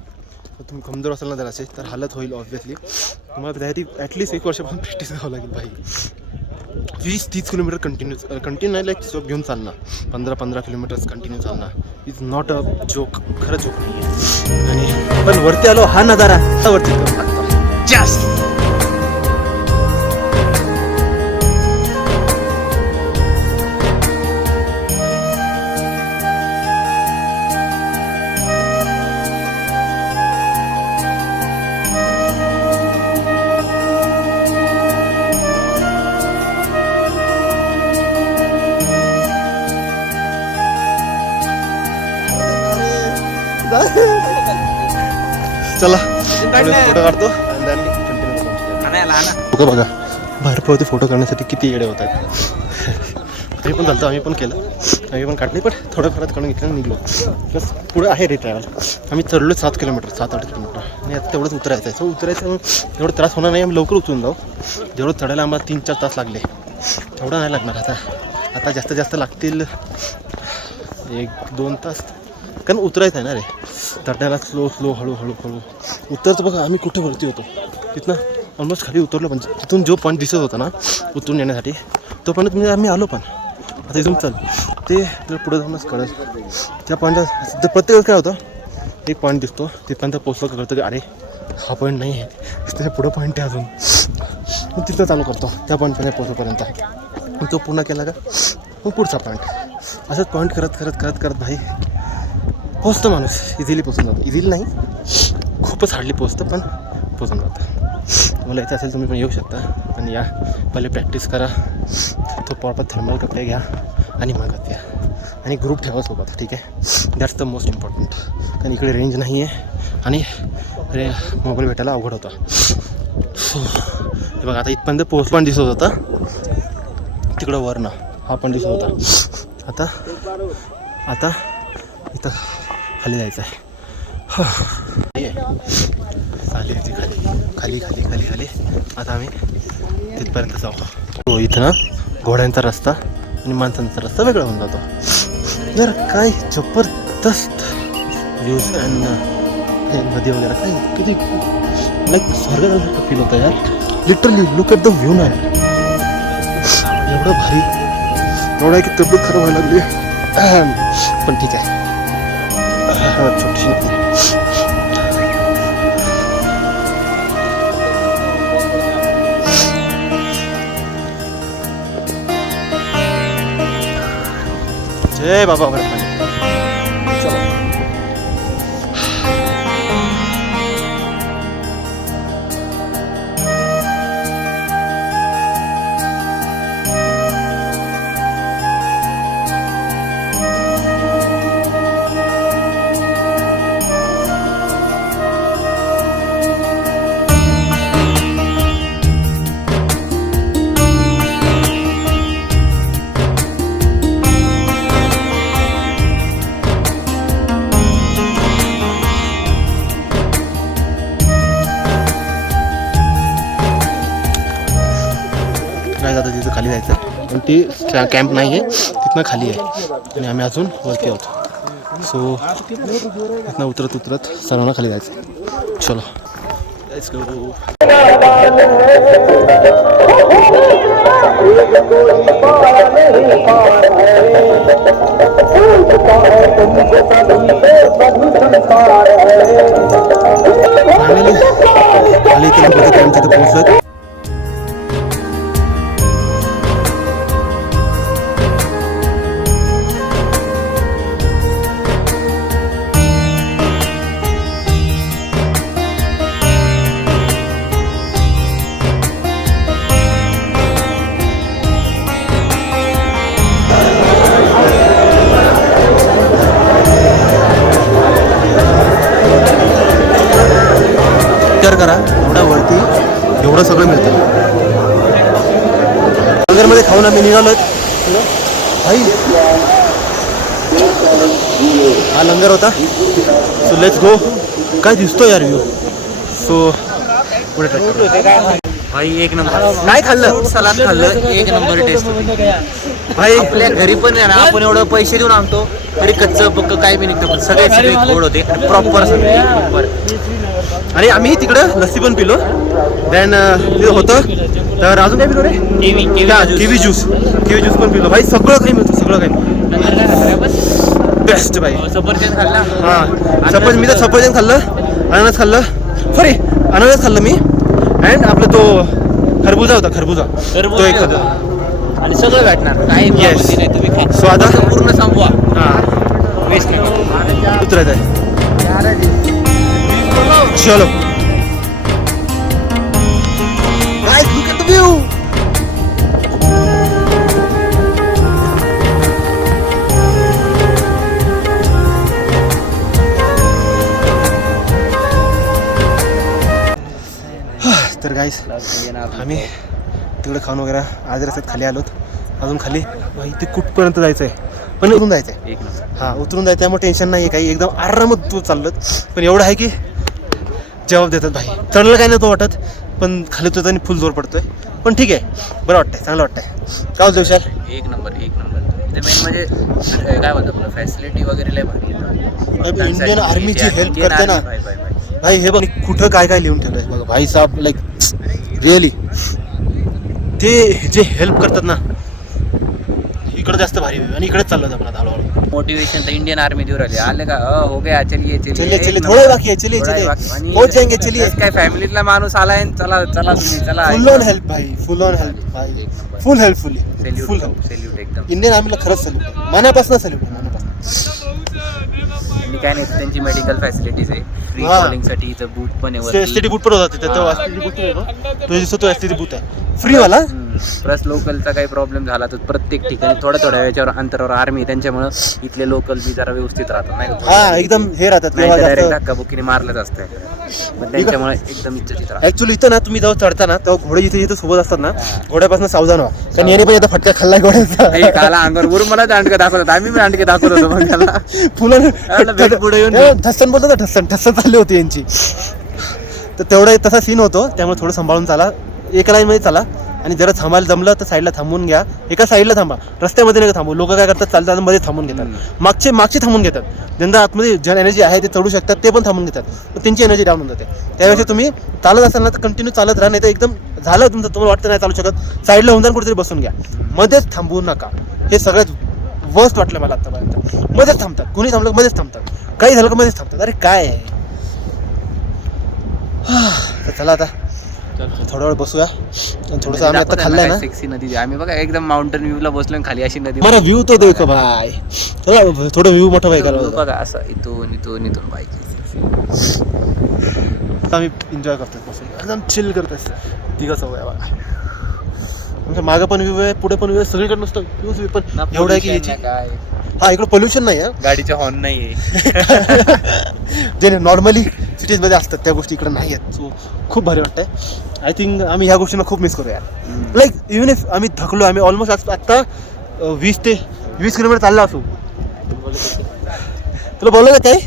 तुम्ही कमजोर असाल ना जरासे तर हालत होईल ऑब्व्हियसली. तुम्हाला त्यासाठी ॲटलीस्ट 1 वर्षापासून प्रॅक्टिस करावं लागेल भाई. 20-30 किलोमीटर कंटिन्यू नाही लाईक स्टॉप घेऊन चालणार 15 किलोमीटर्स कंटिन्यू चालणार इज नॉट अ जोक. खरं जोक नाही आहे. आणि पण वरती आलो हा नजारा वरती करू लागतो जास्त. चला फोटो काढतो बघा बर्फावरती फोटो काढण्यासाठी किती येडे होत आहेत. ते पण चालतं आम्ही पण केलं आम्ही पण काढली पण थोडं फारच काढून घेतलं निघलो. प्लस पुढे आहे रे ट्रॅव्हल. आम्ही चढलो 7 किलोमीटर 7-8 किलोमीटर आणि आता तेवढंच उतरायचं आहे. सो उतरायचं एवढं त्रास होणार नाही. आम्ही लवकर उतरून जाऊ. जेवढं चढायला आम्हाला 3-4 तास लागले तेवढं नाही लागणार. आता जास्त लागतील 1-2 तास कारण उतरायचं आहे ना रे. चढण्याला स्लो हळूहळू उतरतो. बघा आम्ही कुठे वरती होतो तिथनं ऑलमोस्ट खाली उतरलो पण तिथून जो पॉईंट दिसत होता ना उतरून येण्यासाठी तो पॉईंट म्हणजे आम्ही आलो पण आता इथून चल ते पुढे जाऊनच कळेल. त्या पॉईंटला प्रत्येक वेळेस काय होतं एक पॉईंट दिसतो तिथपर्यंत पोचलो कळतं की अरे हा पॉईंट नाही आहे त्याच्या पुढं पॉईंट आहे अजून. मग तिथं चालू करतो त्या पॉईंटपर्यंत पोचोपर्यंत. मग तो पूर्ण केला का मग पुढचा पॉईंट असंच पॉईंट करत भाई पोचतो माणूस. इझिली पोचून जातो. इझिली नाही खूपच हार्डली पोचतं पण पोचून जातं. मला यायचं असेल तुम्ही पण येऊ शकता पण या पहिले प्रॅक्टिस करा. तो प्रॉपर थर्मल कपडे घ्या आणि मागत या आणि ग्रुप ठेवा सोबत, ठीक आहे. That's the most important. कारण इकडे रेंज नाही आहे आणि मोबाईल भेटायला अवघड होता. हे बघा आता इथपर्यंत पोस्ट पण दिसत होता, तिकडं वरनं हा पण दिसत होता. आता इथं खाली जायचं आहे. खाली खाली खाली खाली खाली आता आम्ही तिथपर्यंत जाऊ. हो, इथं ना घोड्यांचा रस्ता आणि माणसांचा रस्ता वेगळा होऊन जातो. यार काय जबरदस्त व्ह्यूज अँड हे नदी वगैरे काय किती लाईक स्वर्गासारखं फील होतं यार. Literally look at the view ना यार. एवढं भारी, एवढं आहे की तब्येत खराब व्हायला लागली. पण ठीक आहे, छोटीशी नदी. जय बाबा वरपाणी. चलो आता तिथं खाली जायचं पण ती कॅम्प नाही आहे, तिथनं खाली आहे आणि आम्ही अजून वरती आहोत. सो तिथनं उतरत सर्वांना खाली जायचं. चलो लेट्स गो. खाली इथे कॅम्प तिथं पोहोचलो. करा एवढ्या वरती एवढं सगळं मिळतं. लंगरमध्ये खाऊन आम्ही निघालो. भाई हा लंगर होता. So let's go. काय दिसतो यार व्ह्यू. सो पुढे भाई एक नंबर. काय खाल्लं? सलाद खाल्लं, एक नंबर टेस्ट होती भाई. आपल्या घरी पण आहे ना, आपण एवढं पैसे देऊन आणतो तरी कच्चं पक्क काय बी निघतं, पण सगळे गोड होते प्रॉपर सगळे. आणि आम्ही तिकडं लस्सी पण पिलो. देन ते होतं तर अजून काय पिलो रे? किवी ज्यूस पण पिलो. भाई सगळं काही मिळतं, सगळं काही बेस्ट भाई. सफरचंद खाल्ला. हां मी तर सफरचंद खाल्लं, अननस खाल्लं, अननस खाल्लं मी. अँड आपला तो खरबुजा होता, खरबुजा तो एक खाल्ला. आणि सगळं भेटणार काही नाही, तुम्ही खा. सो आता पूर्ण संपवा. हां वेस्ट नाही उतरायचं आहे. चलो guys, look at the view. तर गाईस आम्ही तिकडे खाऊन वगैरे आज रस्त्यात खाली आलोत. अजून खाली भाई ते कुठपर्यंत जायचं आहे, पण उतरून जायचं आहे. हां उतरून जायचं, त्यामुळे टेन्शन नाही आहे काही, एकदम आरामात तू चाललं. पण एवढं आहे की जबाब देतात भाई. चढलं काय नव्हतं वाटत, पण खाली होतं आणि फुल जोर पडतोय. पण ठीक आहे, बरं वाटतंय, चांगलं वाटतंय. काय होतं विशाल? एक नंबर. ते मेन म्हणजे काय बोलतो आपलं फॅसिलिटी वगैरे लय भारी. इंडियन आर्मीची हेल्प करते ना भाई. हे बघ कुठं काय काय लिहून ठेवलंय बघा भाई साहेब. लाईक रिअली ते जे हेल्प करतात ना, इकडं जास्त भारी. आणि इकडेच चाललं आपण आता हळूहळू. मोटिवेशन तर इंडियन आर्मी देऊ राहिली. आले का हो गया, चलिए थोडं बाकी आहे, चलिए पहुंच जाएंगे, चलिए. काय फॅमिलीतला माणूस आलाय, चला तुम्ही चला. फुल ऑन हेल्प भाई, फुल ऑन हेल्प भाई, फुल हेल्पफुली. सेल्यूट एकदम. इंडियन आर्मीला खरंच सल्यूट, मनापासून सल्यूट, मनापासून. आणि काय नाही, त्यांची मेडिकल फॅसिलिटीज आहे. फ्री कॉलिंगसाठी इथं बूट पण आहे. एसटीडी बूट पण होता तिथे. तो एसटीडी बूट आहे, तो दिसतो तो एसटीडी बूट आहे फ्री वाला. प्लस लोकलचा काही प्रॉब्लेम झाला तर प्रत्येक ठिकाणी थोड्या याच्यावर अंतरावर आर्मी त्यांच्यामुळं इथले लोकल बी जरा व्यवस्थित राहतात नाही का? हा एकदम हे राहतात नाही तेव्हा डायरेक्ट जास्त धक्काबुक्कीने मारलंच असतं मग त्यांच्यामुळे एकदम इज्जतीत राहतात. ऍक्च्युली इथं ना तुम्ही जेव्हा चढता ना तेव्हा घोडे जिथे सोबत असतात ना घोड्यापासून सावधान व्हा कारण याने पण आता फटका खाल्लाय घोड्याचा हे काला अंगावर वरून मला दांडकं दाखवतात आम्ही पण दांडके दाखवत होतो मग त्याला फुलं पुढे येऊन ठस्सन बोलतो ना ठस्सन चालली होती यांची तर तेवढा तसा सीन होतो त्यामुळे थोडं सांभाळून चाला एका लाईनमध्ये चाला आणि जरा थांबायला जमलं तर साईडला थांबून घ्या एका साईडला थांबा रस्त्यामध्ये नाही थांबू लोक काय करतात चालतात मध्ये थांबून घेतात मागचे थांबून घेतात ज्यांना आतमध्ये ज्या एनर्जी आहे ते चढू शकतात ते पण थांबून घेतात पण त्यांची एनर्जी डाऊन होऊन जाते त्यावेळेस तुम्ही चालत असाल ना तर कंटिन्यू चालत राहा नाही तर एकदम झालं तुमचं तुम्हाला वाटतं नाही चालू शकत साईडला होऊन जाऊन कुठेतरी बसून घ्या मध्येच थांबवू नका हे सगळ्यात वर्स्ट वाटलं मला आतापर्यंत मध्येच थांबतात कुणी थांबलं मध्येच थांबतात काही झालं का मध्येच थांबतात अरे काय आहे तर चला आता थोडा वेळ बसूया आणि थोडंसं आम्ही आता खाल्लंय ना सेक्सी नदी आम्ही बघा एकदम माउंटेन व्ह्यूला बसलो खाली अशी नदी मला व्ह्यू तो देखो भाई थोडं व्ह्यू मोठा पाहिजे बघा असं इथून बाईक आम्ही एन्जॉय करतोय बसून एकदम चिल करतोय तिघा सवय बघा आमच्या मागं पण व्ह्यू आहे पुढे पण व्ह्यू आहे सगळीकडे नुसतं व्ह्यूज पण एवढं आहे की याची हा इकडं पोल्युशन नाही आहे गाडीचा हॉर्न नाहीये जे नॉर्मली सिटीजमध्ये असतात त्या गोष्टी इकडे नाही आहेत सो खूप भारी वाटतंय आय थिंक आम्ही ह्या गोष्टींना खूप मिस करूया लाईक इव्हन इफ आम्ही थकलो आम्ही ऑलमोस्ट आत्ता 20 किलोमीटर चाललो असू तुला बोललो का काही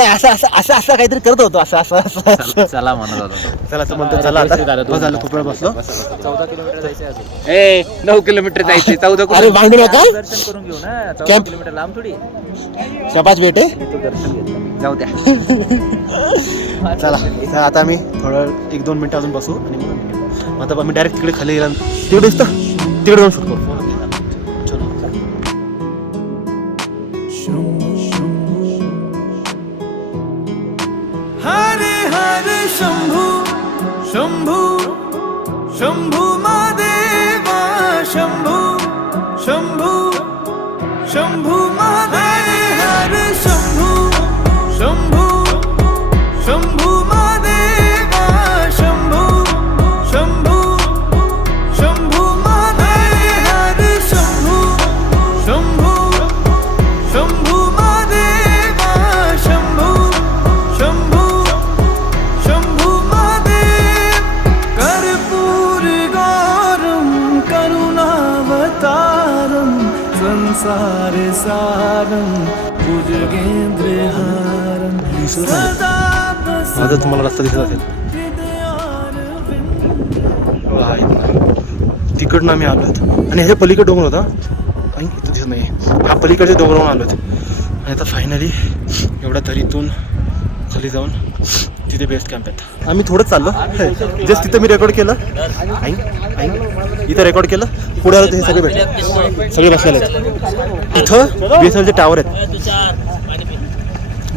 असं काहीतरी करत होतो असं चला म्हणत होतो चला तर म्हणतो चला आता बस झालं खूप वेळ बसलो 14 किलोमीटर जायचं 9 किलोमीटर जायचे 14 अरे भांडू नका दर्शन करून घेऊ ना 14 कॅम्प. किलोमीटर लांब थोडी शबाज भेटे दर्शन घेतलं जाऊ द्या चला तर आता आम्ही थोडं 1-2 मिनिटं अजून बसू आणि मग आता आम्ही डायरेक्ट तिकडे खाली गेला तिकडेच तर तिकडे जाऊन शूट करू हरे हरे शंभू शंभू शंभू महादेवा शंभू शंभू शंभू महादेव हरे शंभू शंभू शंभू महादेवा शंभू शंभू शंभू महादेव हरे शंभू शंभू शंभू महादेवा शंभू शंभू शंभू महादेव कर्पूर गौरम करुणावतारम संसार सारम भुजगेंद्रहारम सदा माझा तुम्हाला रस्ता दिसत असेल तिकडनं आम्ही आलो आणि ह्याच्या पलीकडे डोंगर होता आणि इथं दिसत नाही ह्या पलीकडच्या डोंगरावरून आलो आणि आता फायनली एवढ्या दरीतून खाली जाऊन तिथे बेस्ट कॅम्प आहेत आम्ही थोडंच चाललो जस्ट तिथं मी रेकॉर्ड केलं इथं रेकॉर्ड केलं पुढे आलं तर हे सगळे भेटले सगळे बसलेले आहेत इथं BSNLचे टावर आहेत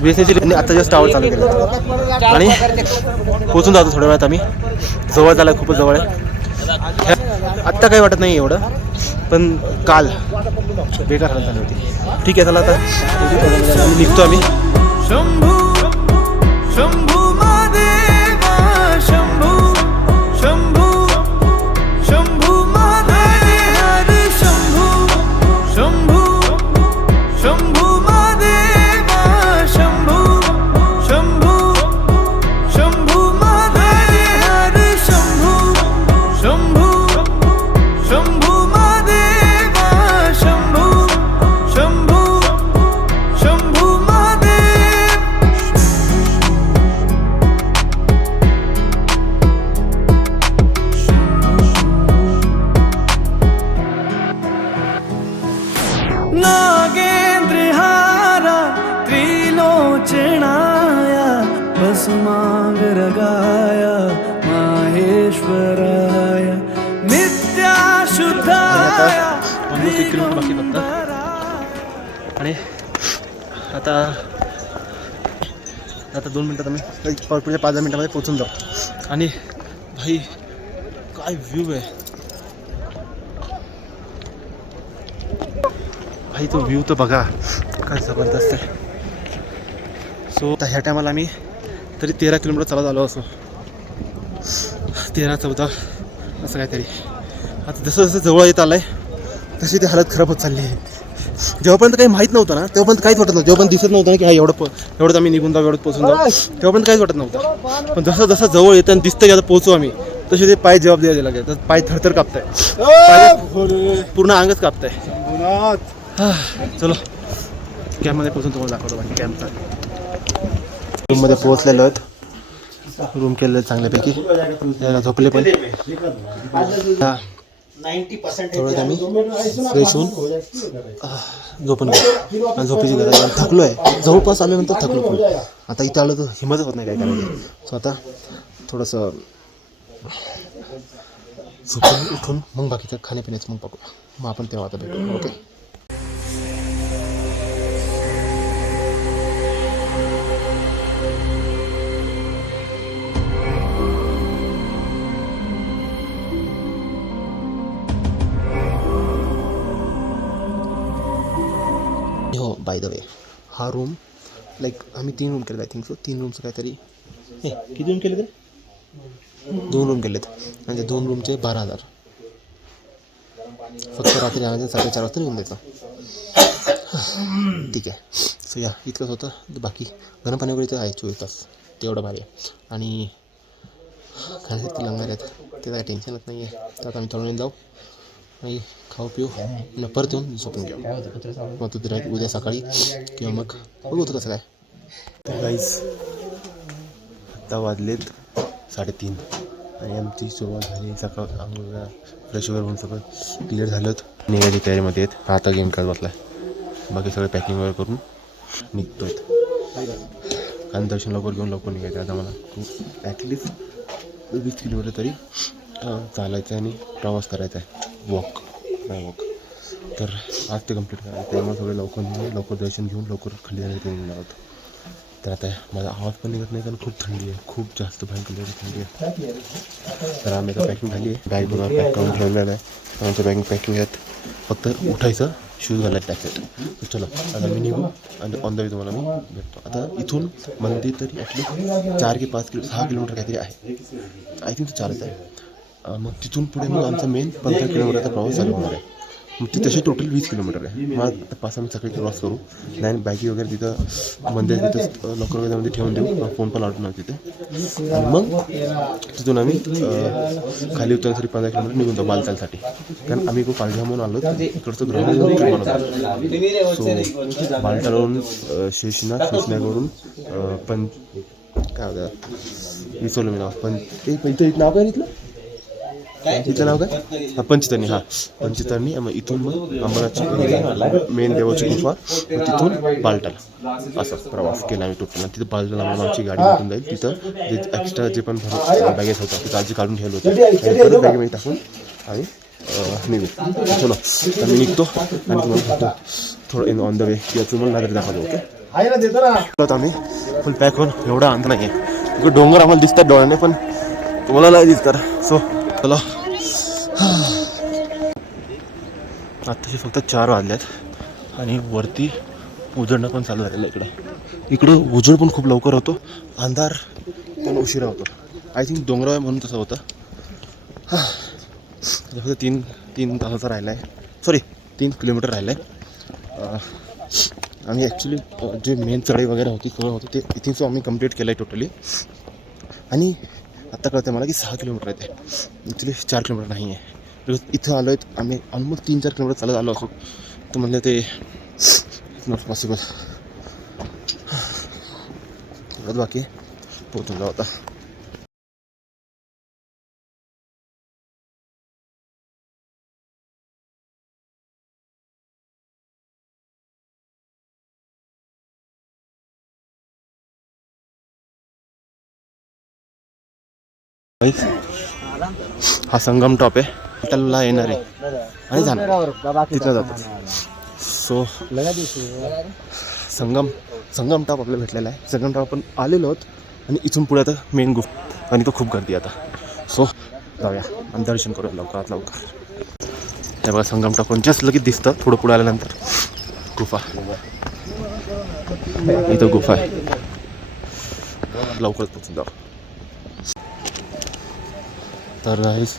BSNLचे आता जस्ट टावर चालू केले आणि पोचून जातो थोड्या वेळात आम्ही जवळ झाला खूपच जवळ आहे आत्ता काही वाटत नाही एवढं पण काल बेकार हालत झाली होती ठीक आहे चला आता निघतो आम्ही शंभू शंभू महादेवा शंभू शंभू शंभू महादेव हरे शंभू शंभू शंभू महादेवा शंभू शंभू शंभू महादेव हरे शंभू शंभू शंभू महादेवा शंभू शंभू शंभू महादेव नागेंद्रहारा त्रिलोचनाया भस्मागरगाया माहेश्वराय नित्याशुद्धाया ऑलमोस्ट 1 किलोमीटर बाकी फक्त आणि आता 2 मिनटात आम्ही पुढच्या 5-10 मिनिटामध्ये पोचून जाऊ आणि भाई काय व्ह्यू आहे भाई तो व्ह्यू तर बघा काय जबरदस्त आहे सो आता ह्या टायमाला आम्ही तरी 13 किलोमीटर चालत आलो असो 13-14 असं काहीतरी आता जसं जसं जवळ येत आलं आहे तशी ती हालत खराब होत चालली आहे. जेव्हापर्यंत काही माहीत नव्हतं ना तेव्हापर्यंत काहीच वाटत नव्हतं. जेव्हापर्यंत दिसत नव्हतं ना की हा एवढं आम्ही निघून जाऊ, एवढं पोहोचून जाऊ, तेव्हापर्यंत काहीच वाटत नव्हतं. पण जसं जसं जवळ येतं आणि दिसतं की आता पोहोचू आम्ही, तसे ते पाय जबाब द्यायला लागले. तर पाय थरथर कापताय, पूर्ण अंगच कापताय. चलो कॅम्पमध्ये पोहोचून तुम्हाला दाखवतो बाकी कॅम्पचा. रूममध्ये पोहोचलेलो आहेत, रूम केलेलं चांगल्यापैकी, झोपले पण. थोडं आम्ही फ्रेश होऊन झोपून घेऊ आणि झोपेची गरज आहे. थकलो आहे, जवळपास आल्यानंतर थकलो पण. आता इथं आलं तर हिंमतच होत नाही काय करायचं. सो आता थोडंसं झोपून उठून मग बाकीचं खाण्यापिण्याचं मग बघू. मग आपण तेव्हा आता भेटू. ओके. हो बाय द वे, हा रूम लाईक आम्ही 3 रूम केले आय थिंक सो. 3 रूमचं काहीतरी किती रूम केले ते 2 रूम केलेत आणि ते 2 रूमचे 12,000. फक्त रात्री आणायचं 4:30 वाजता येऊन द्यायचं. ठीक आहे. सो या इतकंच होतं. बाकी गरम पाणी वगैरे तर आहे 24 तास, तेवढं भारी आहे. आणि खाण्यासाठी लंगर आहेत, ते काय टेन्शनच नाही आहे. तर आता आम्ही थोडं जाऊ आणि खाऊ पिऊ आणि परत येऊन झोपून घेऊ. मग तू राहील उद्या सकाळी किंवा मग बघू होतं कसं काय. तर गाईज आत्ता वाजलेत 3:30 आणि आमची सुरुवात झाली. सकाळ आंघोळ फ्रेश वगैरे होऊन सगळं क्लिअर झालं होतं. निघायची तयारीमध्ये आहेत. आता गेम खेळत बसला आहे. बाकी सगळं पॅकिंग वगैरे करून निघतो आहेत. आणि दर्शन लवकर घेऊन लवकर निघायचं. आता मला खूप ॲटलिस्ट 20 किलोमीटर तरी चालायचं आहे आणि प्रवास करायचा आहे. Walk bye walk. तर आज ते कंप्लीट करायचं. त्यामुळे सगळे लवकर निघून लवकर दर्शन घेऊन लवकर खाली जाण्यासाठी निघणार होतो. तर आता माझा आवाज पण निघत नाही कारण खूप थंडी आहे, खूप जास्त भयंकर थंडी आहे. तर आम्ही आता पॅकिंग झाली आहे. बॅग वगैरे पॅक करून ठेवलेलं आहे. आमचं बॅग पॅकिंग आहेत. फक्त उठायचं, शूज घालायचं, टॅक्सेट. चला आता मी निघू आणि ऑन द वे तुम्हाला मी भेटतो. आता इथून मंदिर तरी ॲटलीस्ट 4 की 5 6 किलोमीटर काहीतरी आहे. आय थिंक 4च आहे. मग तिथून पुढे मग आमचा मेन 15 किलोमीटरचा प्रवास चालू होणार आहे. मग ती तशी टोटल 20 किलोमीटर आहे. मग आता 5 आम्ही सकाळी क्रॉस करू. नाही बॅगी वगैरे तिथं मंदिर तिथं लॉकर वगैरे ठेवून देऊ. फोन पण लावतो ना तिथे. आणि मग तिथून आम्ही खाली उतरण्यासाठी 15 किलोमीटर निघून जाऊ बालतालसाठी. कारण आम्ही खूप पालघ्या म्हणून आलो तर इकडचं ग्राउंड सो बालतालवरून शेषनागवरून पण काय होतं विसरलो मी नाव. पण इथं नाव काय इथलं इथलं नाव काय पंचतरणी. हां पंचतरणी. मग इथून मग अंबरनाथची मेन देवाची गुफा, तिथून बालटाला असा प्रवास केला आम्ही टोटल. तिथं बालटाला आम्हाला आमची गाडी भेटून जाईल. तिथं जे एक्स्ट्रा जे पण बॅगेज होतं तिथं आजी काढून ठेवलं होतं बॅगेमध्ये टाकून आम्ही निघू. चलो तर मी निघतो आणि तुम्हाला थोडं ऑन द वे किंवा तुम्हाला नागरी दाखवतो. ओके आम्ही फुल पॅक होऊन एवढा अंत नाही आहे. तिकडे डोंगर आम्हाला दिसतात डोळ्याने पण तुम्हाला नाही दिसतात. सो चला आत्ताचे फक्त 4 वाजल्यात आणि वरती उजडणं पण चालू झालेलं आहे. इकडं उजड पण खूप लवकर होतो, अंधार पण उशिरा होतो. आय थिंक डोंगरावर म्हणून तसं होतं. फक्त 3 तासाचा राहिला आहे, सॉरी 3 किलोमीटर राहिलं आहे. आणि ॲक्च्युली जे मेन चढाई वगैरे होती सगळं होतं ते इथेच आम्ही कंप्लीट केलं आहे टोटली. आणि आत्ता कळतं मला की 6 किलोमीटर आहे ते, ॲक्च्युली 4 किलोमीटर नाही आहे. बिकॉज इथं आलो आहेत आम्ही ऑलमोस्ट 3-4 किलोमीटर चालत आलो असो तर म्हणलं ते नॉट पॉसिबल. बाकी पोहोचून जाऊ आता. हा संगम टॉप आहे. त्याला येणार आहे आणि जाणार तिथं जातात. सो संगम टॉप आपल्याला भेटलेला आहे. संगम टॉप आपण आलेलो आहोत आणि इथून पुढे आता मेन गुफा आणि तो खूप गर्दी आता. सो जाऊया आणि दर्शन करूया लवकरात लवकर. हे बघा संगम टॉप जस्ट लगेच दिसतं. थोडं पुढे आल्यानंतर गुफा, इथं गुफा आहे. लवकरच पोचून जाऊ. तर गाईस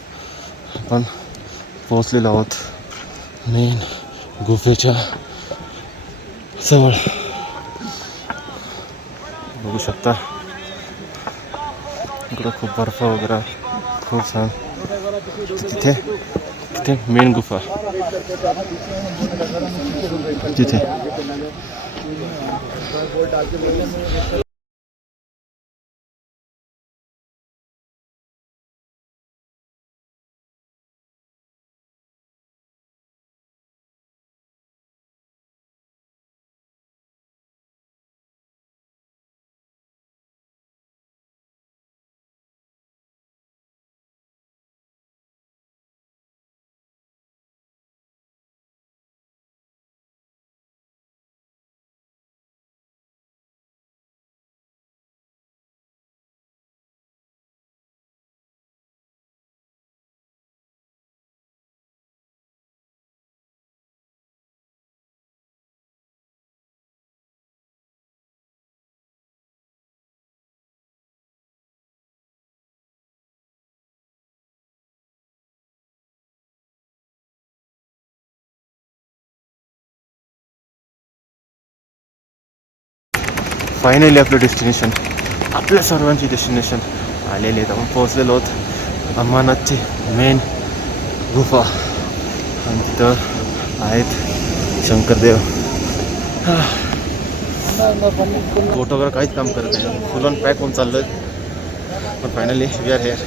आपण पोहोचलेलो आहोत मेन गुफेच्या जवळ. बघू शकता इकडं खूप बर्फ वगैरे खूप छान. तिथे तिथे मेन गुफा तिथे. फायनली आपलं डेस्टिनेशन, आपल्या सर्वांची डेस्टिनेशन आलेले आहेत. आपण पोहोचलेलो आहोत अमरनाथची मेन गुफा आणि तिथं आहेत शंकरदेव. फोटो वगैरे काहीच काम करत नाही, फुल ऑन पॅक होऊन चाललं पण फायनली वी आर हेअर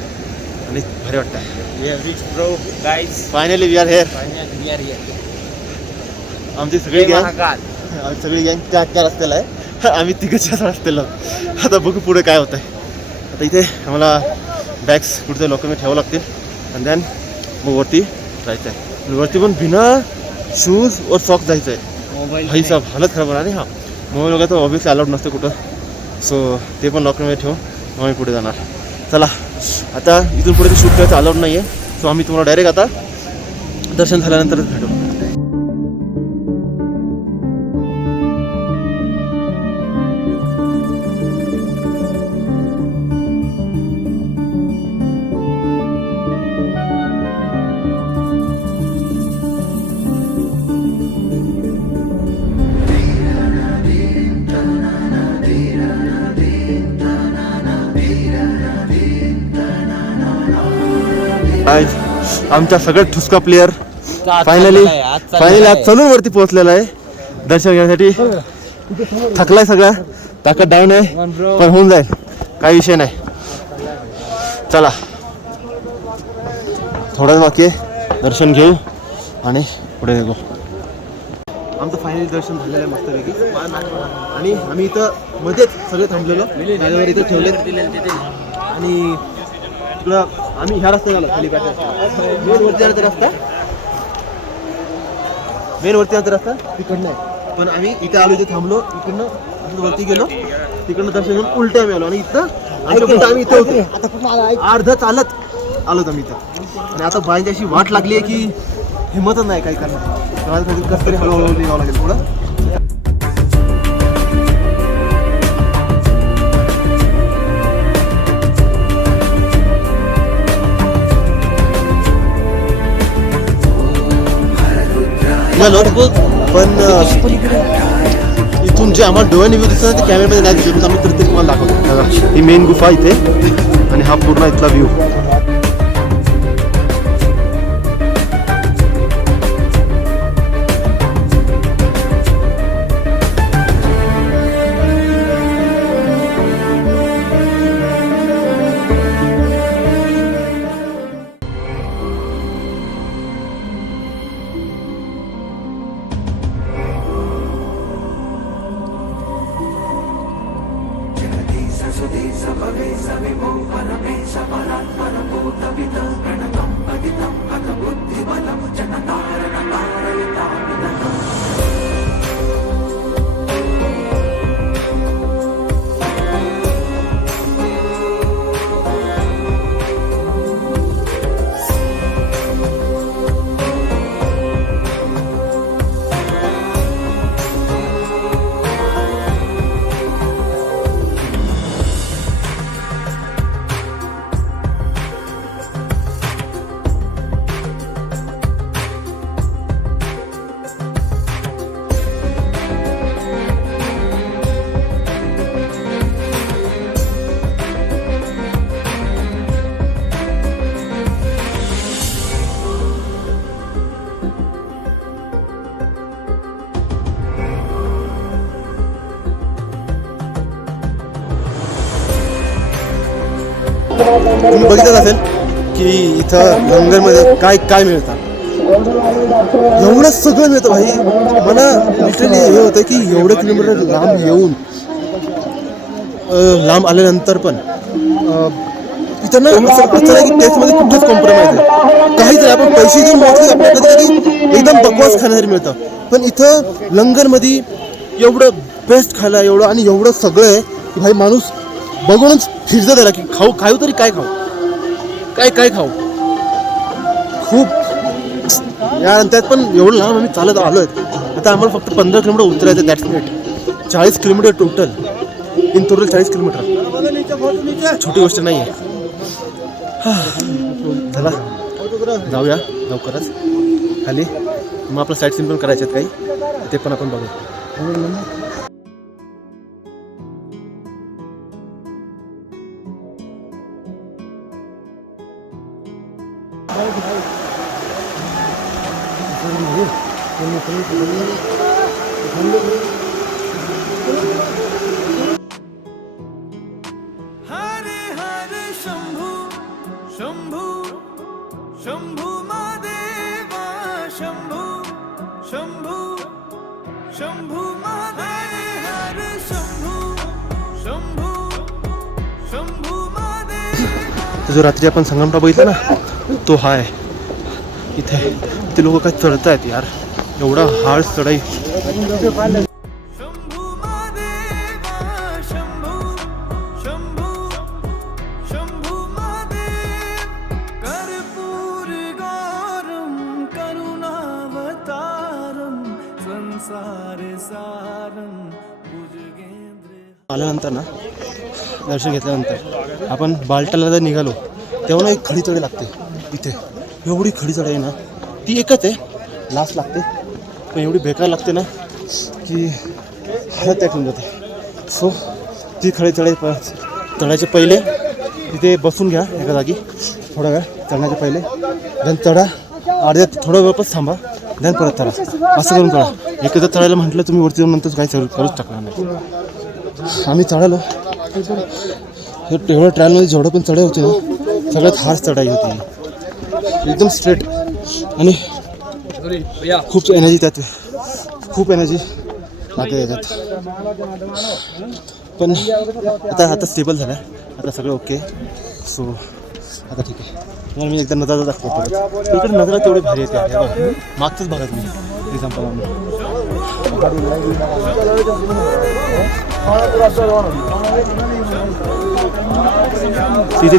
आणि भारी वाटतं. Finally we are here. आमची सगळी गँग त्या रस्त्याला आहे, आम्ही तिकडच्याच रस्त्याला. आता बघू पुढे काय होतं आहे. आता इथे आम्हाला बॅग्स कुठे लोक ठेवावं लागतील आणि दॅन मग वरती जायचं आहे. वरती पण बिना शूज और सॉक्स जायचं आहे. भाई साहेब हालत खराब होणार. आणि हां मोबाईल वगैरे तर ऑब्वियसली अलाउड नसतं कुठं, सो ते पण लॉकरमध्ये ठेवून मग आम्ही पुढे जाणार. चला आता इथून पुढे ते शूट करायचं अलाउड नाही आहे, सो आम्ही तुम्हाला डायरेक्ट आता दर्शन झाल्यानंतरच भेटू. आमच्या सगळ्यात ठुसका प्लेअर फायनली आज चलून वरती पोहोचलेला आहे दर्शन घेण्यासाठी. थकलाय सगळा, ताकद डाऊन आहे पण होऊन जाईल, काही विषय नाही. चला थोडंच बाकी आहे, दर्शन घेऊ आणि पुढे निघू. आमचं फायनली दर्शन झालेलं आहे मस्तपैकी आणि आम्ही इथं मध्येच सगळे थांबलेलो गाडीवर इथं ठेवले आणि तुला आम्ही ह्या रस्त्यावर आलो खाली बॅटर मेन वरती आणता रस्ता तिकडनं आहे, पण आम्ही इथं आलो, इथे थांबलो, इकडनं वरती गेलो, तिकडनं दर्शन घेऊन उलटे आम्ही आलो आणि इथं आम्ही इथं होतो अर्ध चालत आलो आम्ही इथं. आणि आता बायांची अशी वाट लागली आहे की हिंमतच नाही काही करणार, कसं तरी हळूहळू निघावं लागेल पुढं. पण इथून जे आम्हाला डोळ्याने व्ह्यू दिसतं ते कॅमेऱ्यामध्ये नाही दिसत, आम्ही तर ते तुम्हाला दाखवतो. ही मेन गुफा इथे आणि हा पूर्ण इथला व्ह्यू. Sa तुम्ही बघितलं असेल की इथं लंगरमध्ये काय काय मिळतं. एवढं सगळं मिळतं भाई. मला लिटरली हे होतं की एवढं किलोमीटर लांब येऊन लांब आल्यानंतर पण इथं ना असं आहे की टेस्टमध्ये कुठेच कॉम्प्रोमाइज आहे. काहीतरी आपण पैसे देऊन मोठे आपल्याला कधी एकदम बकवास खाण्यासाठी मिळतं. पण इथं लंगरमध्ये एवढं बेस्ट खायला एवढं आणि एवढं सगळं आहे की भाई माणूस बघूनच फिरतं त्याला की खाऊ तरी काय खाऊ काय खाऊ. खूप यार. त्यात पण एवढं लांब आम्ही चालत आलो आहे. आता आम्हाला फक्त 15 किलोमीटर उतरायचं. That's it. 40 kilometre total. In total 40 kilometre. छोटी गोष्ट नाही आहे. चला जाऊया लवकरच खाली. मग आपलं साईट सीन पण करायचे आहेत काही, ते पण आपण बघू. हरे हरे शंभू शंभू शंभू महादेवा शंभू शंभू शंभू महादेव हरे शंभू शंभू शंभू महादेव. जो रात्री आपण संगमटा बघितला ना तो हा आहे. इथे ते लोक काय चढतायत यार. एवढा हार्ड चढाई. शंभू महादेवा शंभू शंभू शंभू महादेव कर्पूर गौरम करुणावतारम संसार सारम भुजगेंद्र. आल्यानंतर ना दर्शन घेतल्यानंतर आपण बालटाला जर निघालो तेव्हा ना एक खडी चढाई लागते. इथे एवढी खडी चढाई आहे ना, ती एकच आहे लास्ट लागते पण एवढी बेकार लागते ना की हालत त्याटून जाते. सो ती खडी चढाई चढायच्या पहिले तिथे बसून घ्या एका जागी थोडा वेळ. चढण्याच्या पहिले देन चढा. अर्ध्यात थोडा वेळच थांबा देन परत चढा. असं करून चढा. एकदा चढायला म्हटलं तुम्ही वरती जाऊन नंतर काही करूच टाकणार नाही. आम्ही चढालो. एवढ्या ट्रायलमध्ये जेवढं पण चढाई होती ना सगळ्यात हार्ड चढाई होती. एकदम स्ट्रेट आणि खूप एनर्जी त्यात. खूप एनर्जी लागते त्याच्यात. पण आता स्टेबल झालं आहे. आता सगळं ओके. सो आता ठीक आहे. तुम्हाला मी एकदा नजारा दाखवतो. इकडे नजारा तेवढी भारी येते. मागचंच बघा तुम्ही एक्झाम्पल.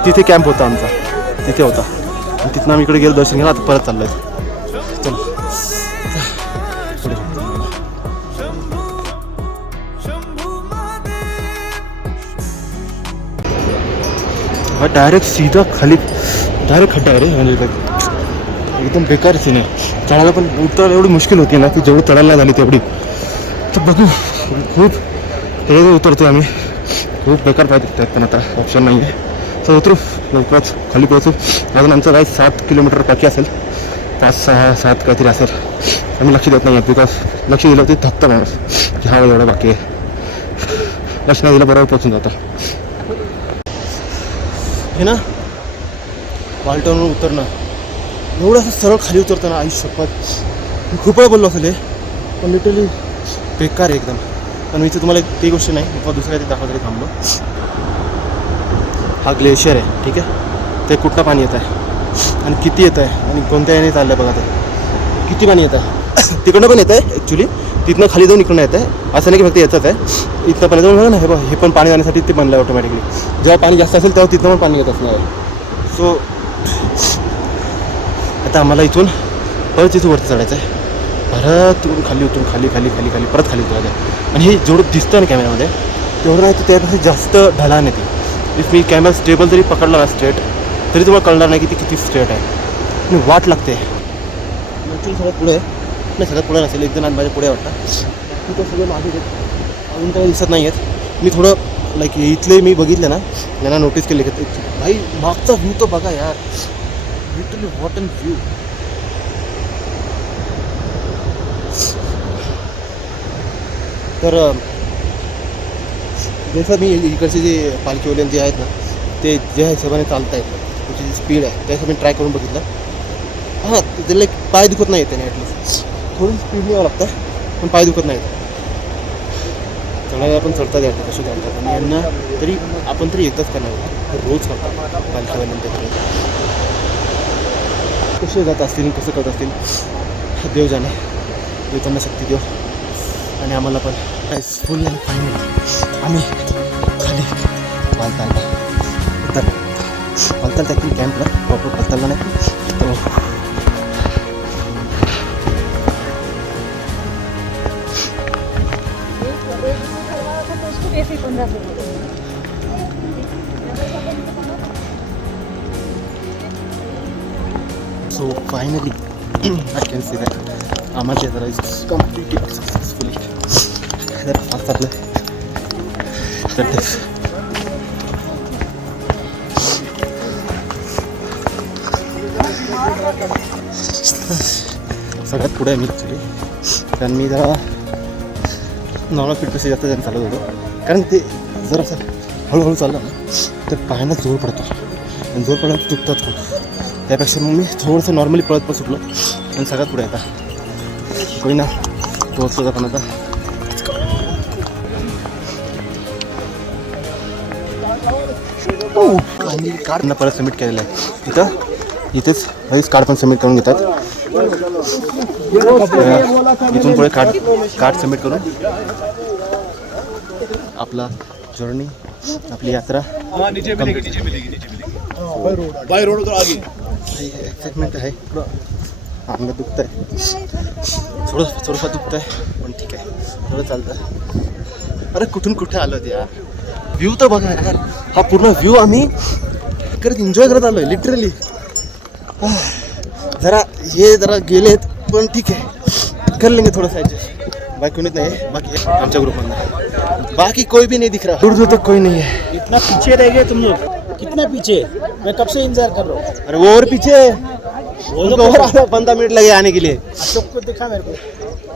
तिथे कॅम्प होता आमचा. तिथे होता आणि तिथनं आम्ही इकडे गेलो दर्शन घ्यायला. आता परत चाललोय. चलो हा डायरेक्ट सीधा खाली डायरेक्ट खड्डा आहे रे. म्हणजे एकदम बेकार सीन आहे. चढायला पण उतरायला एवढी मुश्किल होती ना की जेवढी चढायला झाली तेवढी. तर बघू खूप हे उतरतो आम्ही. खूप बेकार पाहिजे त्यात पण आता ऑप्शन नाही आहे. तर उतरू लवकरच खाली पोहोचू. अजून आमचं काय 7 किलोमीटर बाकी असेल. 5, 6, 7 काहीतरी असेल. आम्ही लक्ष देत नाही बिकॉज लक्ष दिलं ते थकतं माणूस की हा एवढं बाकी आहे. लक्ष नाही दिलं बरोबर पोचून जातं. हे ना वालटावरून उतरणं एवढं असं सरळ खाली उतरतं ना आयुष्यपत. मी खूप वेळा बोललो असेल हे पण लिटरली बेकार आहे एकदम. पण मी तुम्हाला ती गोष्ट नाही किंवा दुसऱ्या काही दाखवा तरी थांबलो. हा ग्लेशियर आहे ठीक आहे. ते कुठलं पाणी येत आहे आणि किती येत आहे आणि कोणत्या याने चाललं आहे बघा. ते किती पाणी येत आहे. तिकडनं पण येत आहे ॲक्च्युली. तिथनं खाली जाऊन इकडनं येत आहे. असं नाही की फक्त येतच आहे. इथनं पाणी जाऊन बघा ना. हे पण पाणी जाण्यासाठी ते बनलं आहे ऑटोमॅटिकली. जेव्हा पाणी जास्त असेल तेव्हा तिथनं पण पाणी येत असणार आहे. सो आता आम्हाला इथून परत इथून वरती चढायचं आहे. परत खाली उतरून खाली खाली खाली खाली परत खाली उतरायचं आहे. आणि हे जेवढं दिसतं ना कॅमेऱ्यामध्ये तेवढं नाही तर त्यापेक्षा जास्त ढलान येते. इफ मी कॅमेरा स्टेबल जरी पकडला ना स्ट्रेट तरी तुम्हाला कळणार नाही की ती किती स्ट्रेट आहे. आणि वाट लागते. ॲक्च्युली सगळ्यात पुढे नाही सगळ्यात पुढे नसेल. एक जण माझ्या पुढे वाटतं. तिथं सगळे मागे अजून काही दिसत नाही आहेत. मी थोडं लाईक इथले मी बघितलं ना यांना नोटीस केले की भाई मागचा व्ह्यू तो बघा यार. Literally what an view. तर जसं मी इकडचे जे पालखीवाले जे आहेत ना ते ज्या हिशोबाने चालत आहे त्याची जी स्पीड आहे त्या हिशोबाने ट्राय करून बघितलं. हां त्याला एक पाय दुखत नाही त्याने ॲटलिस्ट थोडी स्पीड यावं लागतं पण पाय दुखत नाही. चढायला पण चढतात यायचं कसे चालतात आणि यांना तरी आपण तरी एकदाच करणार होतं रोज करतात पालखीवाल्यांच्या कसे जात असतील कसं करत असतील देव जाणे. देव त्यांना शक्ती देव आणि आम्हाला पण फुल अँड फायनल आम्ही खाली पालताल त्यातील कॅम्पला प्रॉपर पालतालला नाही तो So finally, I can say that Amar Yatra is completed successfully. That fast आपलं that is सगळ्यात पुढे आहे मी ॲक्च्युली. कारण मी जरा नॉर्मल स्पीडपेक्षा जास्त जाऊन चालत होतो कारण ते जर असं हळूहळू चाललं ना तर पायांना जोर पडतो आणि जोर पडल्यावर चुकतात खूप. त्यापेक्षा मग मी थोडंसं नॉर्मली पळत पण सुटलो आणि सगळ्यात पुढे आता कोणी ना तो असतो पण आता कार्ड परत सबमिट केलेलं आहे इथेच हेच कार्ड पण सबमिट करून घेतात. इथून पुढे कार्ड सबमिट करून आपला जर्नी आपली यात्रा बाय रोड तो आगे एक्साइटमेंट आहे. अंग दुखत आहे थोडंफार दुखत आहे पण ठीक आहे थोडं चालतं. अरे कुठून कुठे आलो ते यार. व्ह्यू तर बघा यार हा पूर्ण व्ह्यू आम्ही करत एन्जॉय करत आलो आहे लिटरली. जरा गेलेत पण ठीक आहे कर लेंगे थोड़ा सा एडजस्ट. बाकी कोणीच नाही आहे बाकी आमच्या ग्रुपमधनं बाकी कोई भी नहीं दिख रहा. दूर दूर तक कोई नहीं है. इतना पीछे रह गए तुम लोग कितना पीछे. मैं कब से इंतजार कर रहा हूँ. अरे वो और पीछे वो तो और आधा 15 मिनट लगे आने के लिए. अशोक को दिखा मेरे को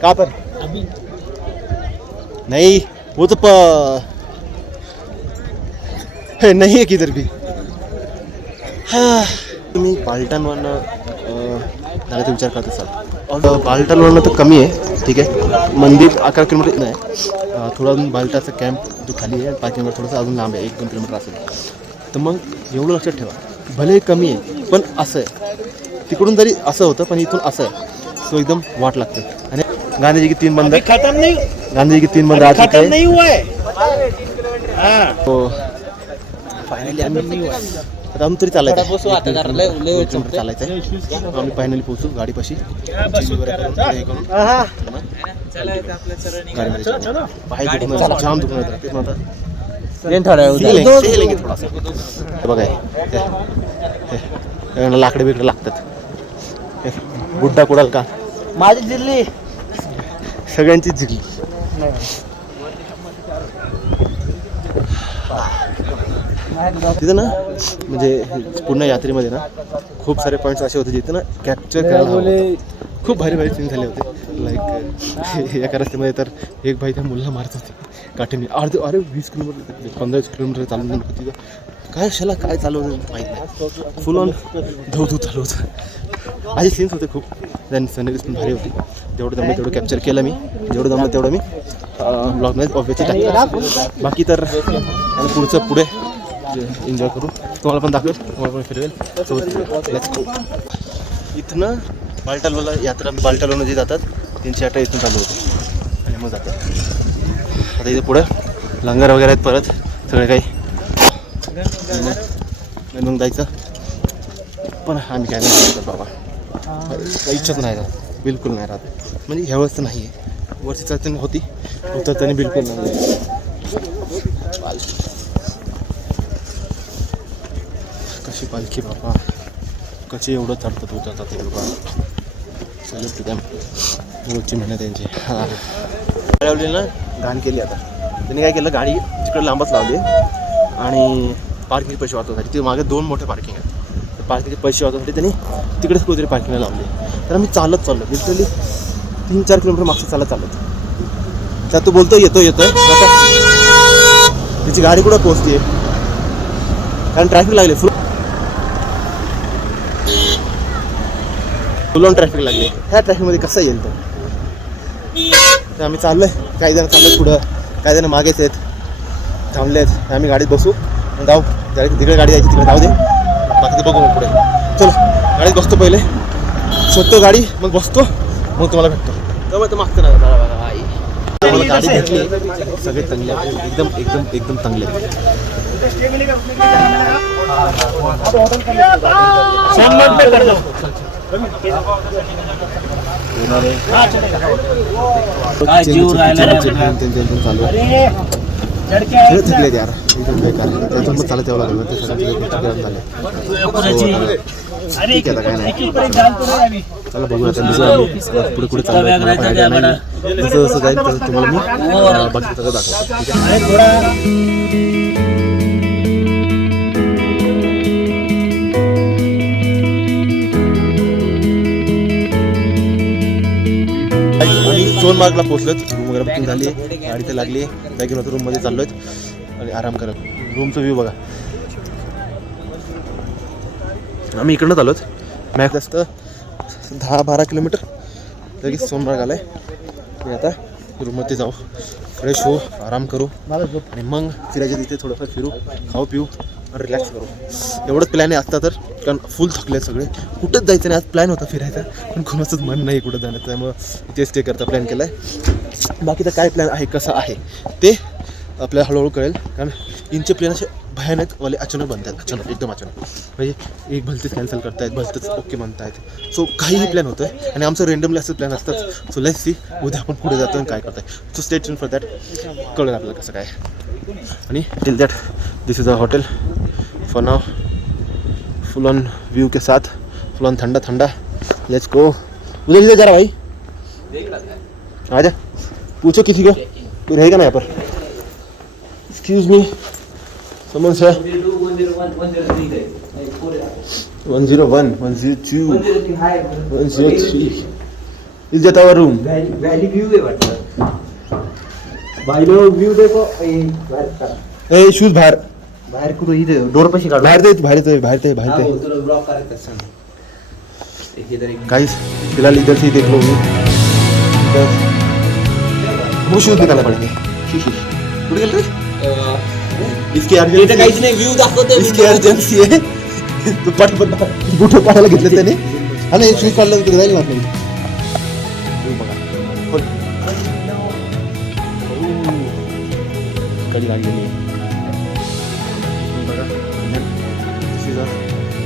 कहाँ पर अभी. नहीं वो तो नहीं है किधर भी. हाँ तुम्ही पालटणवरनं जाण्याचा विचार करत असाल पालटणवरनं तर कमी आहे ठीक आहे. मंदिर 11 किलोमीटर नाही थोडा अजून बालटाचा कॅम्प जो खाली आहे 5 किलोमीटर थोडंसं अजून लांब आहे 1-2 किलोमीटर असेल. तर मग एवढं लक्षात ठेवा भले कमी आहे पण असं आहे तिकडून जरी असं होतं पण इथून असं आहे सो एकदम वाट लागते. आणि गांधी जी की 3 बंद खत्म नहीं गांधी जी की 3 बंद खत्म नहीं हुआ है. तो फायनली आम्ही आता आम्ही तरी चालायचं चालायचं आहे. आम्ही फायनली पोहोचू गाडीपाशी जाम दुखणार तेच म्हणतात. बघा लाकडे बिकडे लागतात. गुड्डा कुडाल का माझी जिल्ली सगळ्यांचीच जिंकली. तिथं ना म्हणजे पूर्ण यात्रेमध्ये ना खूप सारे पॉईंट्स असे होते जिथे ना कॅप्चर करायला हवं होतं. खूप भारी सीन झाले होते. लाईक एका रस्त्यामध्ये तर एक बाई त्या मुलाला मारत होती काठीने. अरे 20 किलोमीटर 15 किलोमीटर चालून तिथं काय शाला काय चालू होतं माहीत नाही. फुल ऑन धवधू चालू होतं. असे सीन्स होते खूप. देन सनरीज पण भारी होती. जेवढं जमलं तेवढं कॅप्चर केलं मी जेवढं जमलं तेवढं मी ब्लॉगमध्ये ऑब्वियसली टाकलं. बाकी तर आणि पुढे एन्जॉय करू. तुम्हाला पण दाखवेल तुम्हाला पण फिरवेल. इथनं बालटालवाला यात्रा बालटालवनं जे जातात त्यांची यात्रा इथून चालू होते आणि मग जातात. आता इथे पुढं लंगर वगैरे आहेत परत सगळे काही मग जायचं पण आम्ही काय नाही करत बाबा. काही इच्छाच नाही राहत बिलकुल नाही राहत. म्हणजे ह्या वेळेस तर नाही आहे वरची चाचणी होती उतरताना बिलकुल नाही. कशी पालखी बाबा कशी एवढं चढतात उतरतात ते बाबा. चालत तिथं रोजची मेहनत त्यांची. हां लावली ना घाण केली. आता त्यांनी काय केलं गाडी तिकडे लांबच लावली आणि पार्किंग पैसे वाचवण्यासाठी ते मागे 2 मोठे पार्किंग आहेत. तर पार्किंगचे पैसे वाचवण्यासाठी त्यांनी तिकडेच कुठेतरी पार्किंगला लावले. तर आम्ही चालत चाललो लिटरली 3-4 किलोमीटर मागचं चालत त्यात तो बोलतो येतोय त्याची गाडी कुठं पोहोचते कारण ट्रॅफिक लागले फुल ऑन ट्रॅफिक लागले. ह्या ट्रॅफिकमध्ये कसं येईल तर आम्ही चाललोय. काही जण चाललोय पुढं, काही जण मागेच आहेत, थांबलेत. आम्ही गाडीत बसू, जाऊ. तिकडे गाडी यायची तिकडे जाऊ दे, बाकी ते बघू मग पुढे. चलो गाडीत बसतो, पहिले शोधतो गाडी, मग बसतो, मग तुम्हाला भेटतो. तेव्हा तर मागतं ना मला गाडी भेटली. सगळे चांगले एकदम एकदम एकदम चांगले. थकले यार एकदम बेकार. त्यातून मग चालत यावं लागलं. ते सगळं झाले. ठीक आहे, आता काय नाही. चला बघू आता पुढे पुढे चालू जसं जसं जाईल तसं तुम्हाला मी बाकी सगळं दाखवतो. ठीक आहे. आणि सोनमार्गला पोहोचलोत. रूम वगैरे बुकिंग झाली, गाडी तर लागली. बॅग घेऊन रूममध्ये चाललोय आणि आराम करत. रूमचा व्ह्यू बघा. आम्ही इकडनं चाललोत. मॅक्स जास्त 10-12 किलोमीटर लगेच सोनमार्ग आलाय. मी आता रूममध्ये जाऊ, फ्रेश होऊ, आराम करू आणि मग फिरायच्या तिथे थोडंफार फिरू, खाऊ पिऊ आणि रिलॅक्स करू. एवढंच प्लॅन आहे आत्ता तर, कारण फुल थकले सगळे. कुठंच जायचं नाही. आज प्लॅन होता फिरायचा, पण कोणाचंच मन नाही कुठं जाण्याचं. त्यामुळं इथे स्टे करता प्लॅन केला आहे. बाकीचा काय प्लॅन आहे, कसं आहे ते आपल्याला हळूहळू कळेल. कारण इनचे प्लॅन असे भयानक वाले अचानक बनतात. अचानक एकदम अचानक, म्हणजे एक भलतेच कॅन्सल करतायत, भलतेच ओके म्हणतायत. सो काहीही प्लॅन होतं आहे आणि आमचं रेंडमली असं प्लॅन असतात. सो लेट्स सी उद्या आपण पुढे जातो आणि काय करताय. So stay tune for that. कळेल आपल्याला कसं काय. आणि till that this is a hotel for now, full on view के साथ, फुल ऑन ठंडा ठंडा. Let's go. उधर इधर जरा भाई, आजा. पूछो किसी को कोई रहेगा ना यहाँ पर. Excuse me, someone sir. 101, 102, 103. Is that our room? Valley view आहे वाटतं. भाईलो व्यू देखो. ए शूज बाहेर बाहेर कुठं इथे डोर पाशी काढ. बाहेर दे, बाहेर दे, बाहेर दे, बाहेर दे. तुला ब्लॉक करायचं सांग. गाइस फिलहाल इधर से ही देख लो व्यू. वो शूज निकालना पड़ेंगे. कुठे गेल रे. इसकी अर्जन्सी काहीच नाही, व्ह्यू दाखवते. इसकी अर्जन्सी आहे. तू पटपट बुट पाहायला घेतले त्याने. हा नाही शूज काढला तर जाईल मात्र. कधी गाडी गेली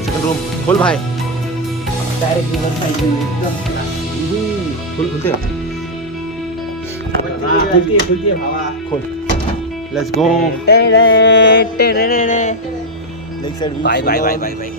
सेकंड रूम. खोल भाई, खोल. खुलते का खोल. Let's go. Bye bye bye bye bye.